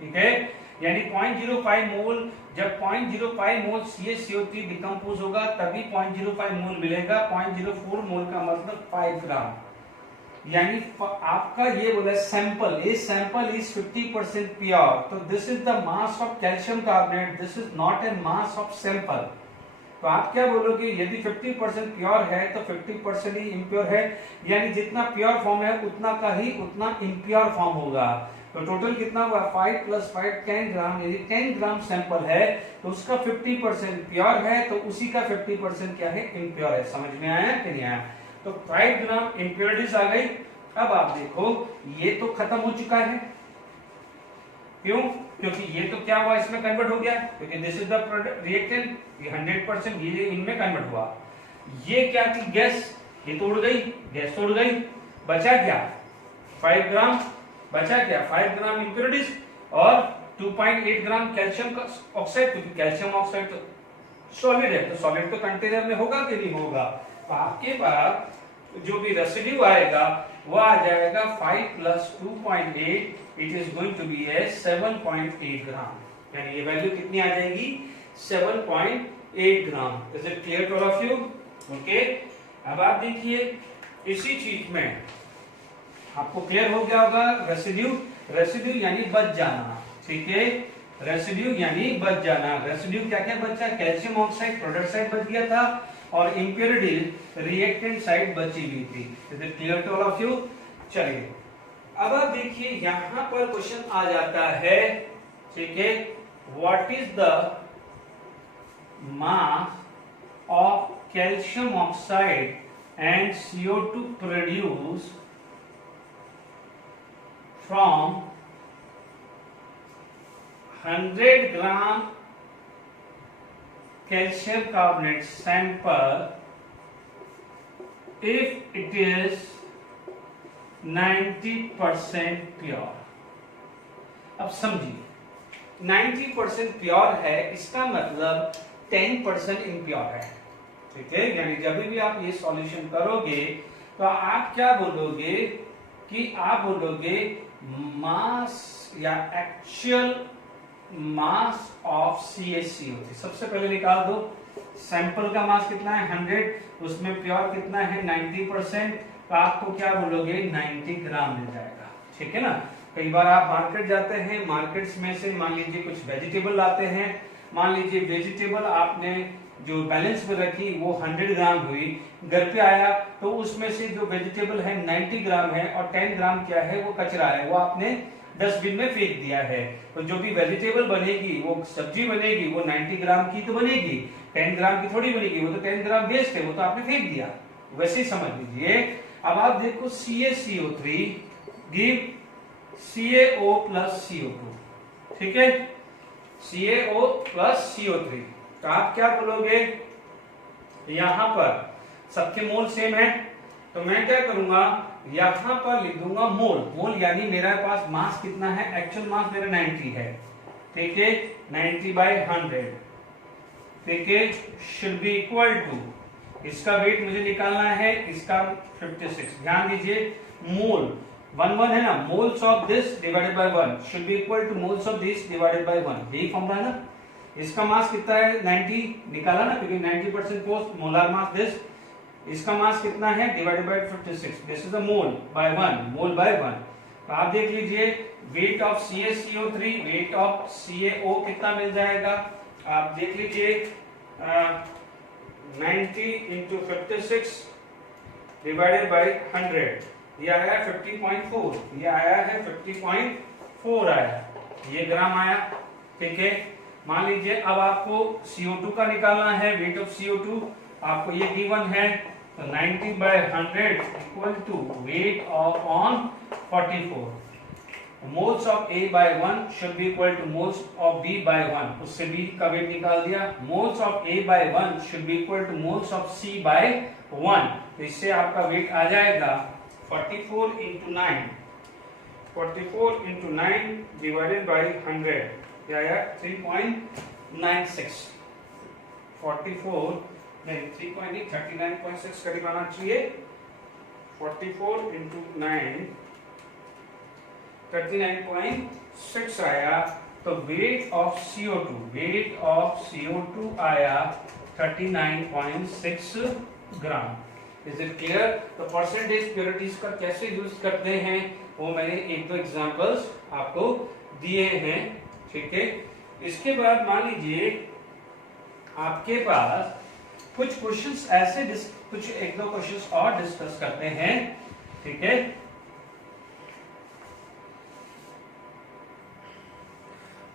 ठीक है, यानी 0.05 मोल, जब 0.05 मोल CaCO3 डिकम्पोज होगा तभी 0.05 मोल मिलेगा। 0.04 मोल का मतलब 5 ग्राम। यानी आपका ये बोला सैंपल, ये सैंपल इज 50% प्योर, तो this is the mass of calcium carbonate, this is not a mass of sample. तो आप क्या बोलोगे? यदि 50% प्योर है तो 50% ही इम्प्योर है, यानी जितना प्योर फॉर्म है उतना का ही उतना इम्प्योर फॉर्म होगा। तो टोटल कितना हुआ? 5 + 5 10 ग्राम। यदि 10 ग्राम सैंपल है तो उसका 50% प्योर है, तो उसी का 50% क्या है? इम्प्योर है। समझ में आया कि नहीं आया? तो 5 ग्राम इम्प्योरिटीज आ गई। अब आप देखो ये तो खत्म हो चुका है, क्यों? क्योंकि ये तो क्या हुआ? इसमें कन्वर्ट हो गया, क्योंकि दिस इज द रिएक्टेंट, ये 100% ये इनमें कन्वर्ट हुआ। ये क्या थी? गैस, ये तो उड़ गई, गैस तो उड़ गई। बचा क्या? 5 ग्राम बचा क्या? 5 ग्राम इम्प्योरिटीज और 2.8 ग्राम कैल्शियम का ऑक्साइड, क्योंकि कैल्शियम ऑक्साइड तो सॉलिड है, तो सॉलिड तो कंटेनर में होगा कि नहीं होगा? तो आपके पास जो भी रेसिड्यू आएगा वो आ जाएगा 5 + 2.8, it is going to be 7.8 gram. यानी ये वैल्यू कितनी आ जाएगी? 7.8 gram. Is it clear to all of you? Okay, अब आप देखिए इसी चीज में आपको क्लियर हो गया होगा रेसिड्यू। रेसिड्यू यानी बच जाना। ठीक है, रेसिड्यू यानी बच जाना। रेसिड्यू क्या क्या बचा? कैल्शियम ऑक्साइड प्रोडक्ट साइड बच गया था और इम्प्योरिटीज रिएक्टेंट साइड बची हुई थी। Is it clear to all of you? चलिए अब आप देखिए यहां पर क्वेश्चन आ जाता है। ठीक है, what is the mass of calcium oxide and CO2 produce from 100 gram calcium carbonate sample if it is 90% pure. अब समझिए 90% प्योर है, इसका मतलब 10% इम्प्योर है। ठीक है, यानी जब भी आप ये सॉल्यूशन करोगे तो आप क्या बोलोगे कि आप बोलोगे मास या एक्चुअल मास ऑफ CaCO3 सबसे पहले निकाल दो। सैंपल का मास कितना है? 100, उसमें प्योर कितना है? 90%। तो आपको क्या बोलोगे? 90 ग्राम मिल जाएगा। ठीक है ना? कई बार आप मार्केट जाते हैं, मार्केट्स में से मान लीजिए कुछ वेजिटेबल लाते हैं, मान लीजिए वेजिटेबल आपने जो बैलेंस में रखी वो 100 ग्राम हुई, घर पे आया तो उसमें से जो वेजिटेबल है 90 ग्राम है और 10 ग्राम क्या है? वो कचरा है, वो आपने डस्टबिन में फेंक दिया है। तो जो भी वेजिटेबल बनेगी, वो सब्जी बनेगी, वो 90 ग्राम की तो बनेगी, 10 ग्राम की थोड़ी बनेगी। वो तो 10 ग्राम वेस्ट है, वो तो आपने फेंक दिया। वैसे ही समझ लीजिए। अब आप देखो CaCO3 give CaO plus CO2, ठीक है, CaO प्लस CO3। तो आप क्या बोलोगे, यहां पर सबके मोल सेम है, तो मैं क्या करूंगा, यहां पर लिख दूंगा मोल। मोल यानी मेरे पास मास कितना है, एक्चुअल मास मेरा 90 है, ठीक है, 90/100, ठीक है, शुड बी इक्वल टू, इसका वेट मुझे निकालना है, इसका 56। ध्यान दीजिए, मोल 1 है ना, moles of this divided by 1 should be equal to moles of this divided by 1, यही फॉर्मूला है ना। इसका मास कितना है, 90 निकाला ना, क्योंकि 90% पोस्ट मोलार मास दिस, इसका मास कितना है, divided by 56, this is the mole by 1, mole by 1। तो आप देख लीजिए weight of CaCO3, weight of CaO कितना मिल जाएगा, आप देख लीजिए 90 into 56 डिवाइडेड बाय 100, ये आया 50.4, ये आया है 50.4 आया, ये ग्राम आया, ठीक है। मान लीजिए अब आपको CO2 का निकालना है, वेट ऑफ CO2 आपको ये गिवन है, तो 90/100 equal to weight of on 44, moles of A by 1 should be equal to moles of B by 1, उससे B का वेट निकाल दिया, moles of A by 1 should be equal to moles of C by 1, तो इससे आपका वेट आ जाएगा 44 into 9, 44 into 9 divided by 100, क्या आया 3.96, 44 नहीं 39.6 करीब आना चाहिए, 44 into 9 39.6 आया, तो weight of CO2, weight of CO2 आया 39.6 ग्राम। Is it clear? तो परसेंटेज प्योरिटीज का कैसे यूज करते हैं वो मैंने एक दो एग्जांपल्स आपको दिए हैं, ठीक है। इसके बाद मान लीजिए आपके पास कुछ क्वेश्चंस ऐसे कुछ एक दो क्वेश्चंस और डिस्कस करते हैं, ठीक है।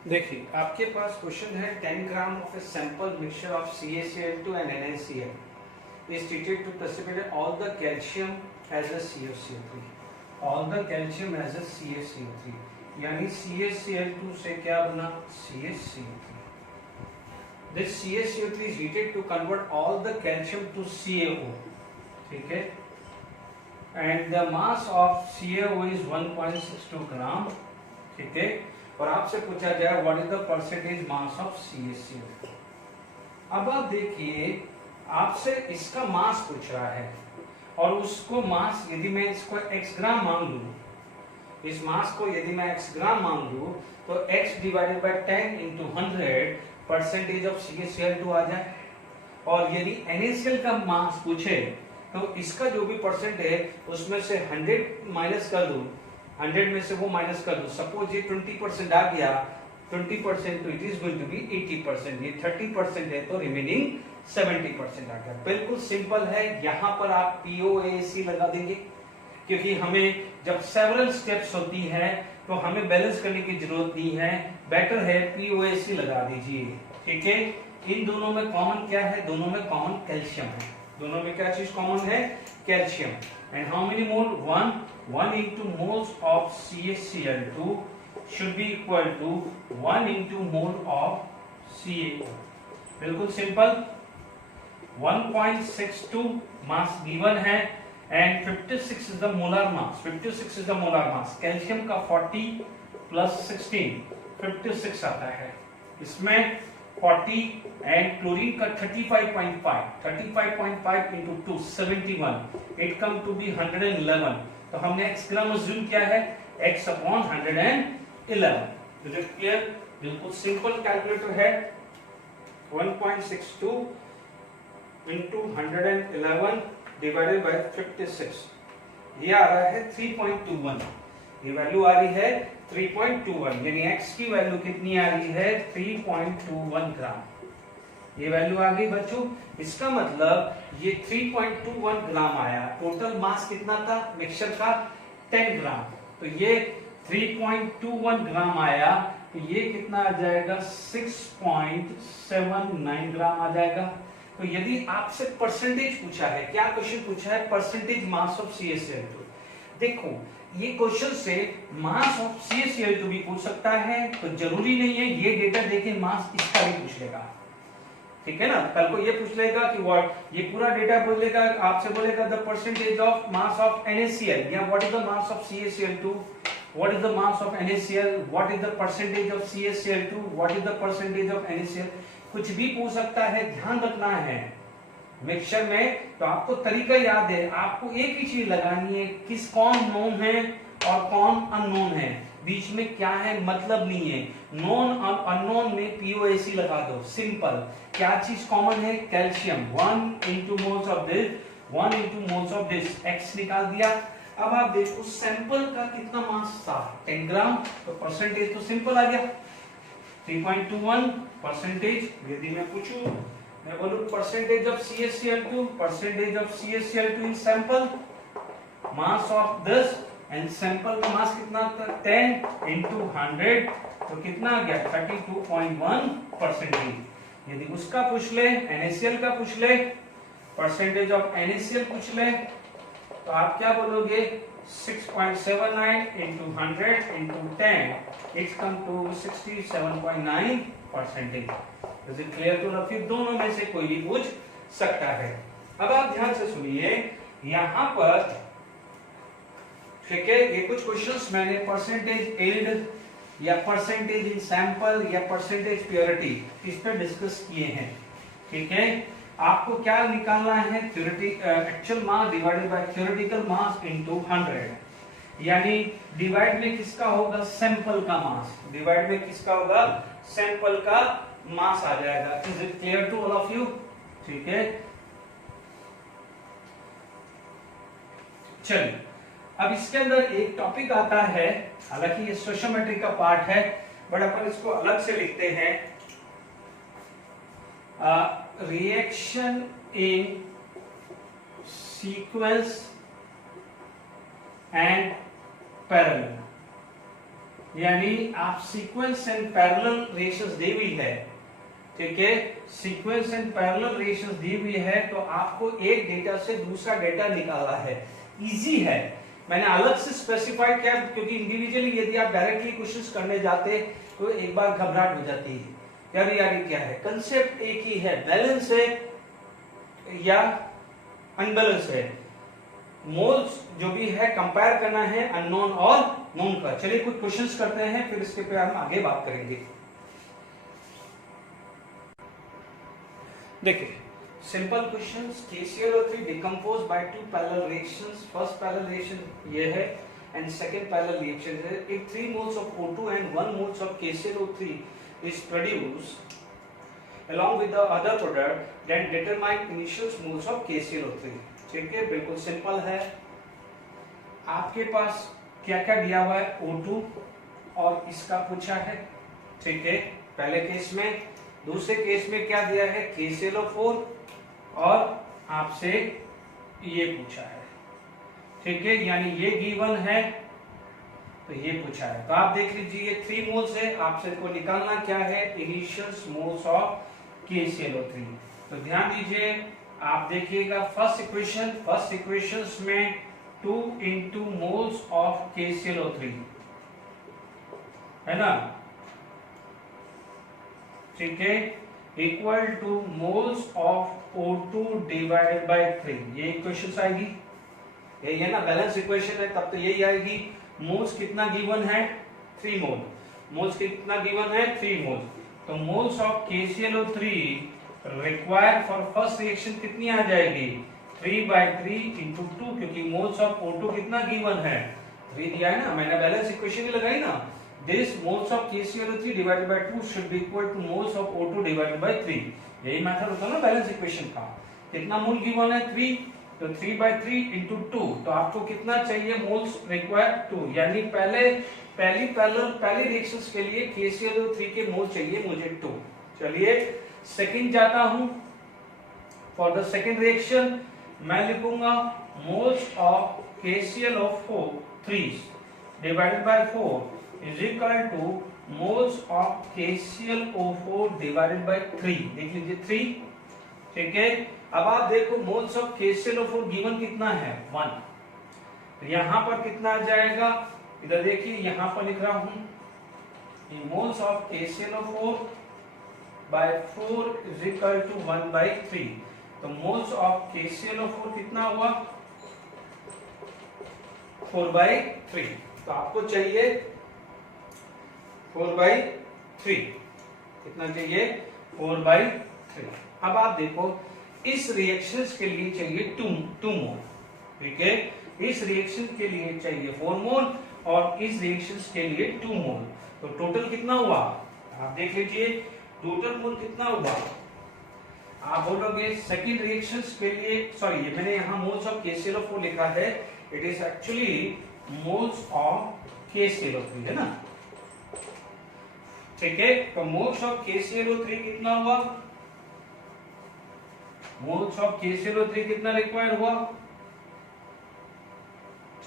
देखिए आपके पास क्वेश्चन है 10 gram of a sample mixture of CaCl2 and NaCl is treated to precipitate all the calcium as a CaCO3, all the calcium as a CaCO3, यानी CaCl2 से क्या बना CaCO3। This CaCO3 is heated to convert all the calcium to CaO, ठीक है, and the mass of CaO is 1.62 ग्राम, ठीक है। और आपसे पूछा जाए what is the percentage mass of CaCl2। अब आप देखिए आपसे इसका मास पूछ रहा है और उसको मास यदि मैं इसको x ग्राम मांग लूं, इस मास को यदि मैं x ग्राम मांग लूं तो x divided by 10 into 100 percentage of CaCl2 आ जाए। और यदि NaCl का मास पूछे तो इसका जो भी परसेंट है उसमें से 100 माइनस कर दूं, 100 में से वो माइनस कर दूं, सपोज ये 20% आ गया, 20% तो it is going to be 80%, ये 30% है तो रिमेनिंग 70% आ गया। बिल्कुल सिंपल है, यहाँ पर आप POAC लगा देंगे क्योंकि हमें जब सेवरल स्टेप्स होती है तो हमें बैलेंस करने की जरूरत नहीं है, बेटर है POAC लगा दीजिए, ठीक है। इन दोनों में कॉमन क्या है, दोनों में कॉमन कैल्शियम है, दोनों में क्या चीज कॉमन है, calcium. And how many mole, 1 into moles of CaCl2 should be equal to 1 into mole of CaO। बिल्कुल सिंपल, 1.62 मास गिवन है and 56 is the molar mass, 56 is the molar mass। Calcium का 40 plus 16 56 आता है, इसमें 40 and chlorine का 35.5 into 2 71, it come to be 111। तो हमने x ग्राम assume किया है, x अपॉन 111। तो क्लियर, बिल्कुल सिंपल कैलकुलेटर है, 1.62 into 111 डिवाइडेड बाय 56, ये आ रहा है 3.21, ये वैल्यू आ रही है 3.21, यानी x की वैल्यू कितनी आ रही है 3.21 ग्राम, ये वैल्यू आ गई बच्चों। इसका मतलब ये 3.21 ग्राम आया, टोटल मास कितना था मिक्सचर का 10 ग्राम, तो ये 3.21 ग्राम आया, तो ये कितना आ जाएगा 6.79 ग्राम आ जाएगा। तो तो यदि आपसे परसेंटेज पूछा है, क्या क्वेश्चन पूछा है, परसेंटेज मास ऑफ CaCl2, देखो ये क्वेश्चन से मास ऑफ CaCl2 भी पूछ सकता है, तो जरूरी नहीं है ये डेटा देके मास इसका भी पूछ लेगा, ठीक है ना। कल को ये पूछ लेगा कि व्हाट, ये पूरा डेटा बोलेगा, आपसे बोलेगा the percentage of mass of NaCl, या what is the mass of CaCl2, what is the mass of NaCl, what is the percentage of CaCl2, what is the percentage of NaCl, कुछ भी पूछ सकता है। ध्यान रखना है मिक्सचर में, तो आपको तरीका याद है, आपको एक ही चीज लगानी है, किस कौन नोन है और कौन अननोन है, बीच में क्या है मतलब नहीं है। नोन और अननोन में POAC लगा दो, सिंपल। क्या चीज कॉमन है, calcium, 1 into moles of this, 1 into moles of this, X निकाल दिया। अब आप देखो सैंपल का कितना मास था, 10 ग्राम, तो परसेंटेज तो सिंपल आ गया 3.21 परसेंटेज। यदि मैं पूछूं, मैं बोलूं percentage of CaCl2, percentage of CaCl2 in sample, mass of 10 and sample का मास कितना था 10 into 100, तो कितना आ गया 32.1 परसेंटेज। यदि उसका पूछ ले, NaCl का पूछ ले, परसेंटेज ऑफ NaCl पूछ ले, तो आप क्या बोलोगे 6.79 into 100 into 10, it's come to 67.9 percentage. Is it clear to Rafi? दोनों में से कोई भी पूछ सकता है। अब आप ध्यान से सुनिए, यहां पर ठीक है, ये कुछ क्वेश्चंस मैंने परसेंटेज यील्ड या परसेंटेज इन सैंपल या परसेंटेज प्योरिटी इस पर डिस्कस किए हैं, ठीक है। आपको क्या निकालना है, actual mass divided by theoretical mass into 100, यानी डिवाइड में किसका होगा, सैंपल का मास, डिवाइड में किसका होगा, सैंपल का मास आ जाएगा। Is it clear to all of you? ठीक है, चलिए अब इसके अंदर एक टॉपिक आता है, हालांकि ये स्टोइचियोमेट्री का पार्ट है, बट अपन इसको अलग से लिखते हैं, reaction in sequence and parallel, यानी आप सीक्वेंस एंड पैरेलल रेशंस दी हुई है, ठीक है, सीक्वेंस एंड पैरेलल रेशंस दी हुई है, तो आपको एक डेटा से दूसरा डेटा निकालना है। इजी है, मैंने अलग से स्पेसिफाइड किया क्योंकि इंडिविजुअली यदि आप डायरेक्टली क्वेश्चंस करने जाते तो एक बार घबराहट हो जाती है, यार ये क्या है, कंसेप्ट एक ही है, बैलेंस है या अनबैलेंस है, मोल्स जो भी है कंपेयर करना है अननोन और नोन का। चलिए कुछ क्वेश्चंस करते हैं, फिर इसके पे हम आगे बात करेंगे। देखिए simple questions, KClO3 decompose by two parallel reactions, first parallel reaction ये है एंड सेकंड पैरेलल रिएक्शन है। If 3 moles of O2 and 1 moles of KClO3 is produced along with the other product, then determine initial moles of KClO3। ठीक है, बिल्कुल simple है। आपके पास क्या क्या दिया हुआ है, O2 और इसका पूछा है, ठीक है, पहले केस में। दूसरे केस में क्या दिया है, KClO4 और आपसे ये पूछा है, ठीक है, यानी ये गिवन है तो ये पूछा है। तो आप देख लीजिए ये 3 मोल्स है, आपसे को निकालना क्या है, इनिशियल मोल्स ऑफ KClO3। तो ध्यान दीजिए, आप देखिएगा फर्स्ट इक्वेशंस में 2 into मोल्स ऑफ KClO3 है ना, ठीक है, equal to moles of O2 divided bye 3। ये इक्वेशन आएगी, यही है ना, बैलेंस इक्वेशन है, तब तो यही आएगी। मोल्स कितना गिवन है, 3 मोल, मोल्स कितना गिवन है, 3 मोल। तो moles of KClO3 required for first reaction कितनी आ जाएगी, 3/3 into 2, क्योंकि मोल्स ऑफ O2 कितना गिवन है, 3 दिया है ना, मैंने बैलेंस इक्वेशन ही लगाई ना। This moles of KClO3 divided by 2 should be equal to moles of O2 divided by 3। यही मेथड होता है ना बैलेंस इक्वेशन का। कितना मोल गिवन है, 3, तो 3/3 into 2, तो आपको कितना चाहिए, मोल्स रिक्वायर्ड 2, यानी पहली रिएक्शंस के लिए KClO3 के मोल चाहिए मुझे 2। चलिए सेकंड जाता हूं, फॉर द सेकंड रिएक्शन मैं लिखूंगा moles of KClO3 divided by 4 is equal to moles of KClO4 divided by 3। देख लीजिए 3, ठीक है। अब आप देखो मोल्स ऑफ KClO4 गिवन कितना है 1, यहां पर कितना आ जाएगा, इधर देखिए यहां पर लिख रहा हूं moles of KClO4 by 4 is equal to 1/3। तो मोल्स ऑफ KClO4 कितना हुआ 4/3। तो आपको चाहिए 4/3, कितना चाहिए 4/3। अब आप देखो इस रिएक्शंस के लिए चाहिए 2 मोल, ठीक है, इस रिएक्शन के लिए चाहिए 4 मोल और इस रिएक्शंस के लिए 2 मोल। तो टोटल कितना हुआ आप देख लीजिए, टोटल मोल कितना हुआ। आप बोलोगे सेकंड रिएक्शंस के लिए, सॉरी ये मैंने यहां मोल्स ऑफ KClO4 लिखा है, it is actually moles of KClO3 है ना, ठीक है। तो मोल्स ऑफ KClO3 कितना हुआ, मोल्स ऑफ KClO3 कितना रिक्वायर्ड हुआ,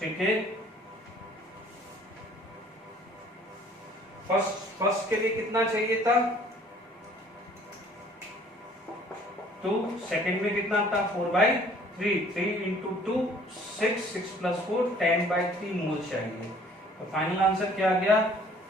ठीक है। फर्स्ट के लिए कितना चाहिए था 2, सेकंड में कितना था 4/3, 3 इंटू 2 6 प्लस 4 10/3 मोल चाहिए। तो फाइनल आंसर क्या आ गया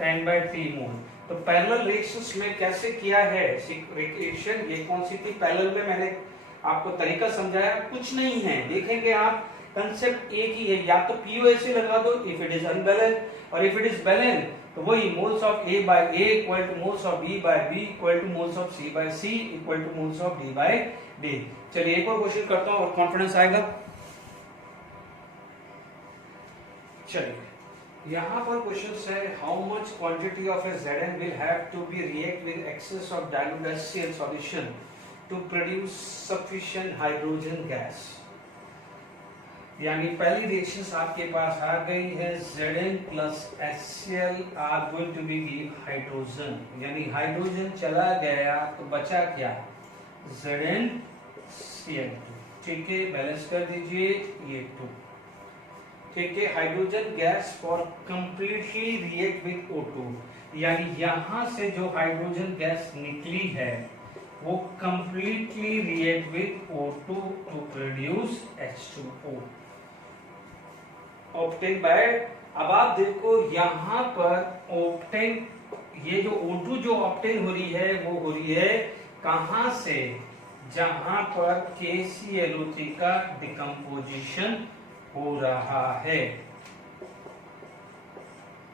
10/3 मोल। तो पैरेलल रिएक्शंस में कैसे किया है रिएक्शन, ये कौन सी थी पैरेलल में, मैंने आपको तरीका समझाया, कुछ नहीं है, देखेंगे आप कंसेप्ट एक ही है, या तो POS लगा दो इफ इट इज अनबैलेंस, और इफ इट इज बैलेंस तो वही moles of A by A equal to moles of B by B equal to moles of C by C equal to moles of D by D। चलिए एक और question करता हूं और confidence आएगा। चलिए यहां पर क्वेश्चन है how much quantity of A Zn will have to be react with excess of dilute HCl solution to produce sufficient hydrogen gas। यानी पहली रिएक्शंस आपके पास आ गई है Zn plus HCl are going to be give hydrogen, यानी hydrogen चला गया तो बचा क्या ZnCl2, ठीक है, बैलेंस कर दीजिए ये 2, ठीक है। Hydrogen gas for completely react with O2, यानी यहां से जो हाइड्रोजन गैस निकली है वो completely react with O2 to produce H2O obtain by. अब आप देखो यहां पर ऑप्टेन, ये जो O2 जो ऑप्टेन हो रही है वो हो रही है कहां से, जहां पर KClO3 का डिकम्पोजिशन हो रहा है।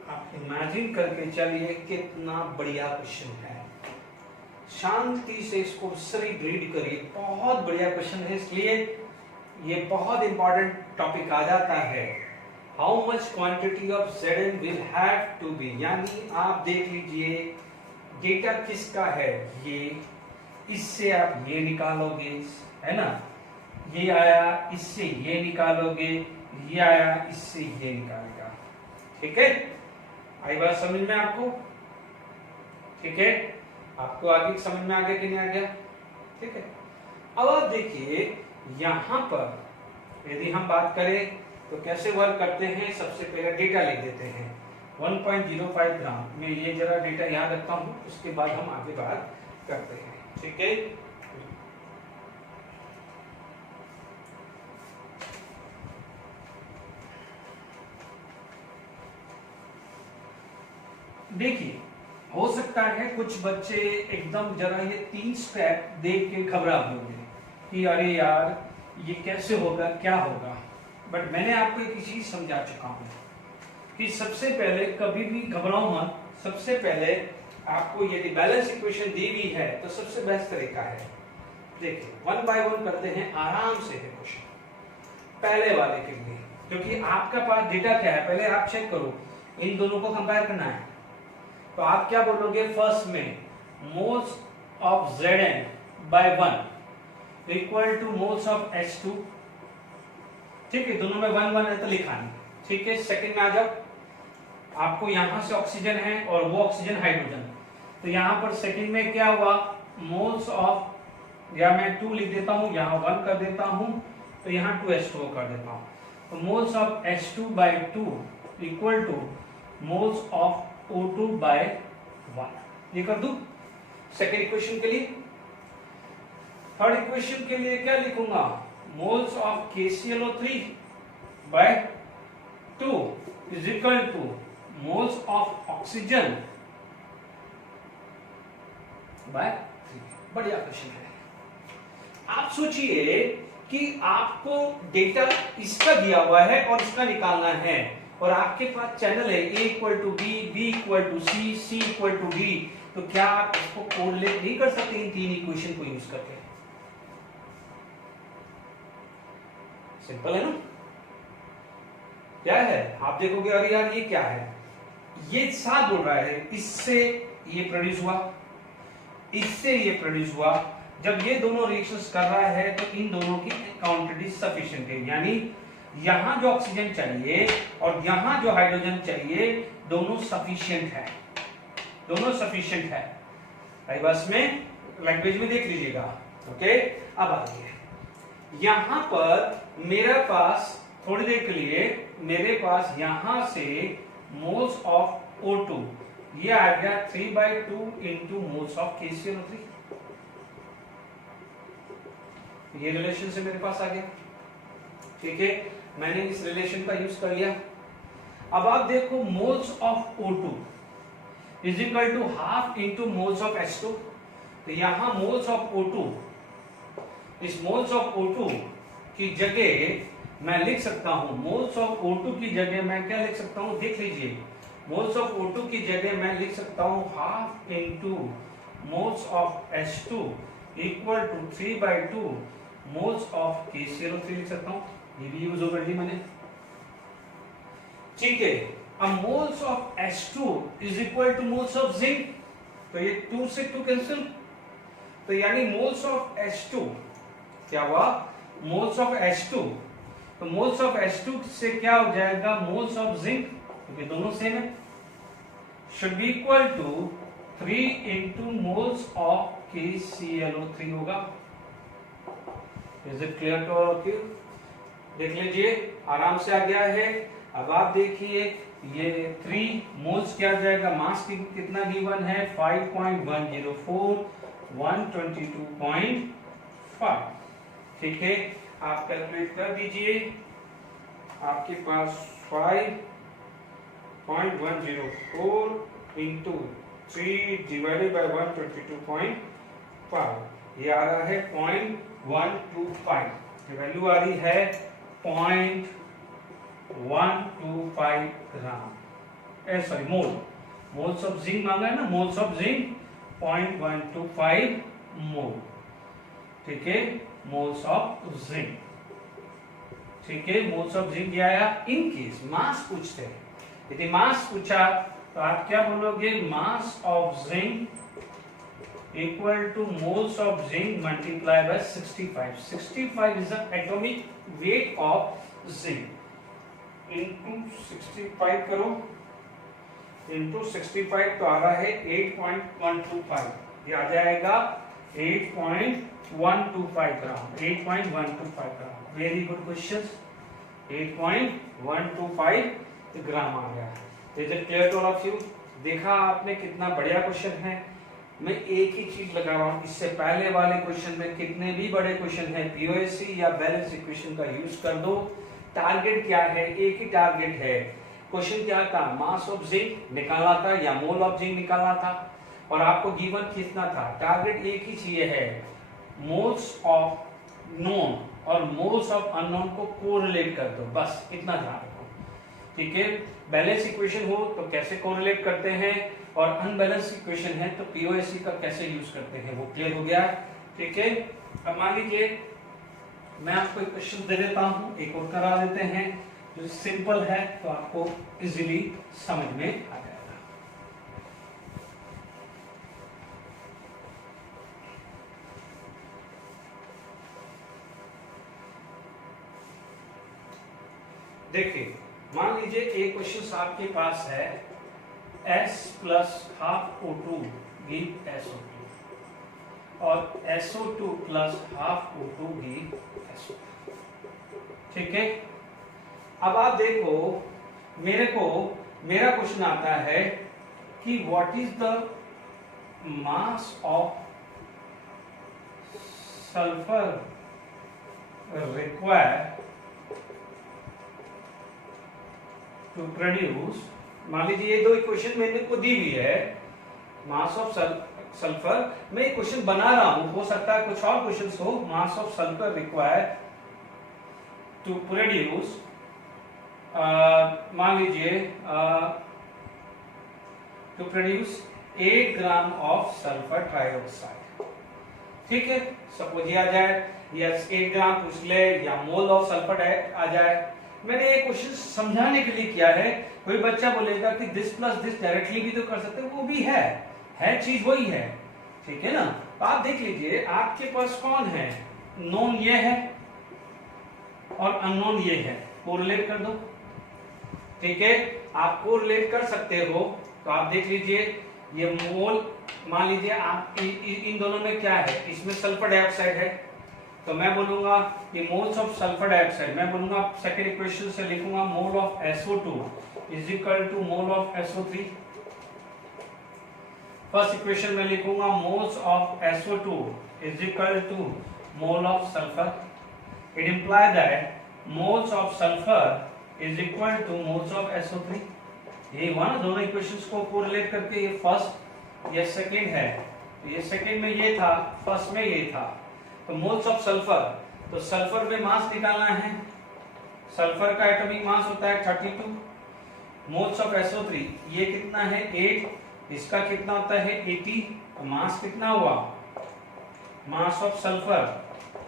आप इमेजिन करके चलिए कितना बढ़िया क्वेश्चन है, शांति से इसको सही रीड करिए, बहुत बढ़िया क्वेश्चन है, इसलिए ये बहुत इंपॉर्टेंट टॉपिक आ जाता है। How much quantity of Zn will have to be, यानी आप देख लीजिए डेटा किसका है, ये इससे आप ये निकालोगे है ना, ये आया इससे ये निकालोगे, ये आया इससे ये निकालेगा, ठीक है। आई बात समझ में आपको, ठीक है, आपको आगे समझ में आ गया कि नहीं आ गया, ठीक है। अब आप देखिए यहां पर यदि हम बात करें तो कैसे वर्क करते हैं, सबसे पहले डेटा लिख देते हैं 1.05 ग्राम में, ये जरा डेटा याद रखता हूं, उसके बाद हम आगे बात करते हैं, ठीक है। देखिए हो सकता है कुछ बच्चे एकदम जरा ये 3 स्टेप देख के घबरा होंगे कि अरे यार ये कैसे होगा क्या होगा, बट मैंने आपको एक चीज समझा चुका हूं कि सबसे पहले कभी भी घबराओ मत। सबसे पहले आपको यदि बैलेंस इक्वेशन दी हुई है तो सबसे बेस्ट तरीका है, देखिए 1 बाय 1 करते हैं, आराम से है क्वेश्चन पहले वाले के लिए, क्योंकि आपका पास डेटा क्या है पहले आप चेक करो, इन दोनों को कंपेयर करना है। तो आप क्या बोलोगे, फर्स्ट में moles of Zn by 1 equal to moles of H2, ठीक है, दोनों में 1 1 है तो लिखा नहीं, ठीक है। सेकंड में आ जाओ, आपको यहां से ऑक्सीजन है और वो ऑक्सीजन हाइड्रोजन, तो यहां पर सेकंड में क्या हुआ मोल्स ऑफ, या मैं 2 लिख देता हूं, यहां 1 कर देता हूं, तो यहां 2H2O कर देता हूं, तो moles of H2 by 2 equal to moles of O2 by 1, ये कर दूं सेकेंड इक्वेशन के लिए। थर्ड इक्वेशन के लिए क्या लिखूंगा, moles of KClO3 by 2 is equal to moles of oxygen by 3। बढ़िया क्वेश्चन है। आप सोचिए कि आपको डेटा इसका दिया हुआ है और इसका निकालना है, और आपके पास चैनल है A equal to B, B equal to C, C equal to D, तो क्या आप इसको कोरिलेट नहीं कर सकते इन तीन इक्वेशन को यूज करके? सिंपल है ना? क्या है, आप देखोगे अरे यार ये क्या है, ये साथ बोल रहा है, इससे ये प्रोड्यूस हुआ, इससे ये प्रोड्यूस हुआ। जब ये दोनों रिएक्शंस कर रहा है तो इन दोनों की क्वांटिटी सफिशिएंट है, यानी यहां जो ऑक्सीजन चाहिए और यहां जो हाइड्रोजन चाहिए दोनों सफिशिएंट है, दोनों सफिशिएंट है। भाई बस में लैंग्वेज में देख लीजिएगा। ओके, अब आइए, यहां पर मेरे पास थोड़ी देर के लिए मेरे पास यहां से मोल्स ऑफ O2 ये आ गया 3/2 इंटू मोल्स ऑफ KClO3, ये रिलेशन से मेरे पास आ गया। ठीक है, मैंने इस रिलेशन का यूज कर लिया। अब आप देखो moles of O2 is equal to half into moles of H2, तो यहां मोल्स ऑफ O2, इस मोल्स ऑफ O2 की जगह मैं लिख सकता हूं, मोल्स ऑफ O2 की जगह मैं क्या लिख सकता हूं, देख लीजिए, मोल्स ऑफ O2 की जगह मैं लिख सकता हूं half into moles of H2 equal to 3/2 moles of KClO3 लिख सकता हूं, ये भी यूज होगा जी मैंने। ठीक है, अब moles of H2 is equal to moles of zinc, तो ये 2 से 2 कैंसिल, तो यानी मोल्स ऑफ H2 क्या हुआ, मोल्स ऑफ H2, तो मोल्स ऑफ H2 से क्या हो जाएगा, मोल्स ऑफ जिंक, क्योंकि दोनों सेम है, should be equal to 3 into moles of KClO3 होगा। Is it clear to all of you? देख लीजिए, आराम से आ गया है। अब आप देखिए ये 3 मोल्स क्या आ जाएगा, मास की कितना गिवन है 5.104 122.5। ठीक है, आप कैलकुलेट कर दीजिए, आपके पास 5.104 इंटू 3 डिवाइडेड बाय 122.5, ये आ रहा है 0.125, ये वैल्यू आ रही है 0.125 gram, sorry mole, moles of zinc मांगा है ना, मोल्स ऑफ जिंक 0.125 मोल। ठीक है, मोल्स ऑफ जिंक, ठीक है, मोल्स ऑफ जिंक ये आया। इन केस मास पूछते हैं, यदि मास पूछा तो आप क्या बोलोगे, mass of zinc equal to moles of zinc multiply by 65। 65 is the atomic weight of zinc, into 65 करो, इनटू 65 तो आ रहा है 8.125, ये आ जाएगा 8.125 gram, 8.125 gram. Very good question, 8.125 gram आ गया। Is it clear to all of you? देखा आपने कितना बढ़िया क्वेश्चन है। मैं एक ही चीज लगा रहा हूं, इससे पहले वाले क्वेश्चन में कितने भी बड़े क्वेश्चन है, पीओएससी या बैलेंस इक्वेशन का यूज कर दो। टारगेट क्या है, एक ही टारगेट है। क्वेश्चन क्या था, मास ऑफ जिंक निकालना था या मोल ऑफ जिंक निकालना था, और आपको गिवन कितना था। टारगेट एक ही चीज है, मोल्स ऑफ नोन और मोल्स ऑफ अननोन को कोरिलेट कर दो, बस इतना ध्यान रखो। ठीक है, बैलेंस इक्वेशन हो तो कैसे कोरिलेट करते हैं, और अनबैलेंस इक्वेशन है तो पीओएससी का कैसे यूज करते हैं, वो क्लियर हो गया। ठीक है, अब मान लीजिए मैं आपको एक क्वेश्चन दे देता हूं, एक और करा देते हैं जो सिंपल है, तो आपको इजीली समझ में आ जाएगा। देखिए, मान लीजिए एक क्वेश्चन आपके पास है, S plus half O2 give SO2 और SO2 plus half O2 give SO2। ठीक है, अब आप देखो, मेरा क्वेश्चन आता है कि what is the mass of sulphur require to produce, मान लीजिए ये दो इक्वेशन मैंने को दी हुई है, मास ऑफ सल्फर, मैं एक क्वेश्चन बना रहा हूं, हो सकता है कुछ और क्वेश्चंस हो, mass of sulphur require to produce, मान लीजिए to produce 8 gram of sulphur trioxide, ठीक है, सपोज ये आ जाए, या 8 ग्राम पूछ ले, या मोल ऑफ सल्फर आ जाए। मैंने ये क्वेश्चन समझाने के लिए किया है, कोई बच्चा बोलेगा कि दिस प्लस दिस डायरेक्टली भी तो कर सकते हैं, वो भी है चीज वही है, ठीक है ना। तो आप देख लीजिए आपके पास कौन है, नोन ये है और अननोन ये है, कोरिलेट कर दो, ठीक है, आप कोरिलेट कर सकते हो। तो आप देख लीजिए ये मोल, मान लीजिए आप इन दोनों में क्या है, इसमें सल्फर डाइऑक्साइड है, तो मैं बोलूंगा कि मोल्स ऑफ सल्फर डाइऑक्साइड, मैं बोलूंगा सेकेंड इक्वेशन से लिखूंगा mole of SO2 is equal to mole of SO3। First equation में लिखूंगा moles of SO2 is equal to mole of sulphur. It imply that moles of sulphur is equal to moles of SO3। ये हुआ ना, दोनों equations को correlate करके, ये first ये सेकंड है, तो ये सेकंड में ये था, फर्स्ट में ये था। तो मोल्स ऑफ सल्फर, तो सल्फर में मास निकालना है, सल्फर का एटॉमिक मास होता है 32। मोल्स ऑफ SO3 ये कितना है 8, इसका कितना होता है 80, तो मास कितना हुआ, मास ऑफ सल्फर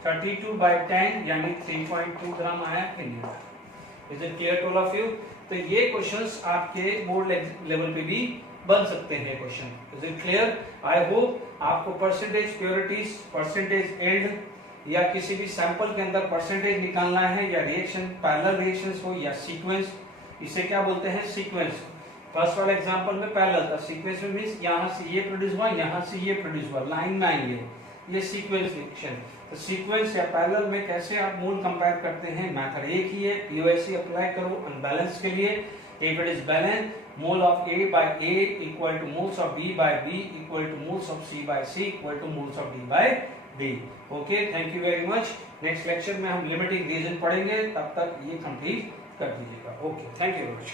32/10 यानी 3.2 ग्राम आया कि नहीं। Is it clear to all of you? तो ये क्वेश्चंस आपके बोर्ड लेवल पे भी बन सकते हैं question. Is it clear? I hope आपको परसेंटेज प्योरिटीज, परसेंटेज एल्ड या किसी भी सैंपल के अंदर परसेंटेज निकालना है, या रिएक्शन पैरेलल रिएक्शंस हो या सीक्वेंस, इसे क्या बोलते हैं सीक्वेंस। फर्स्ट वाला एग्जांपल में पैरेलल था, सीक्वेंस में मींस यहां से ये प्रोड्यूस हुआ, यहां से ये प्रोड्यूस हुआ, लाइन में आएंगे, ये सीक्वेंस रिएक्शन। तो सीक्वेंस या पैरेलल में कैसे आप मोल कंपेयर करते हैं, मेथड एक ही है, पीओएसी अप्लाई करो अनबैलेंस के लिए। If it is balance, mole of A by A equal to moles of B by B equal to moles of C by C equal to moles of D by D। Okay, thank you very much. Next lecture में हम limiting reason पढ़ेंगे, तब तक ये complete कर दीजिएगा। Okay, thank you very much.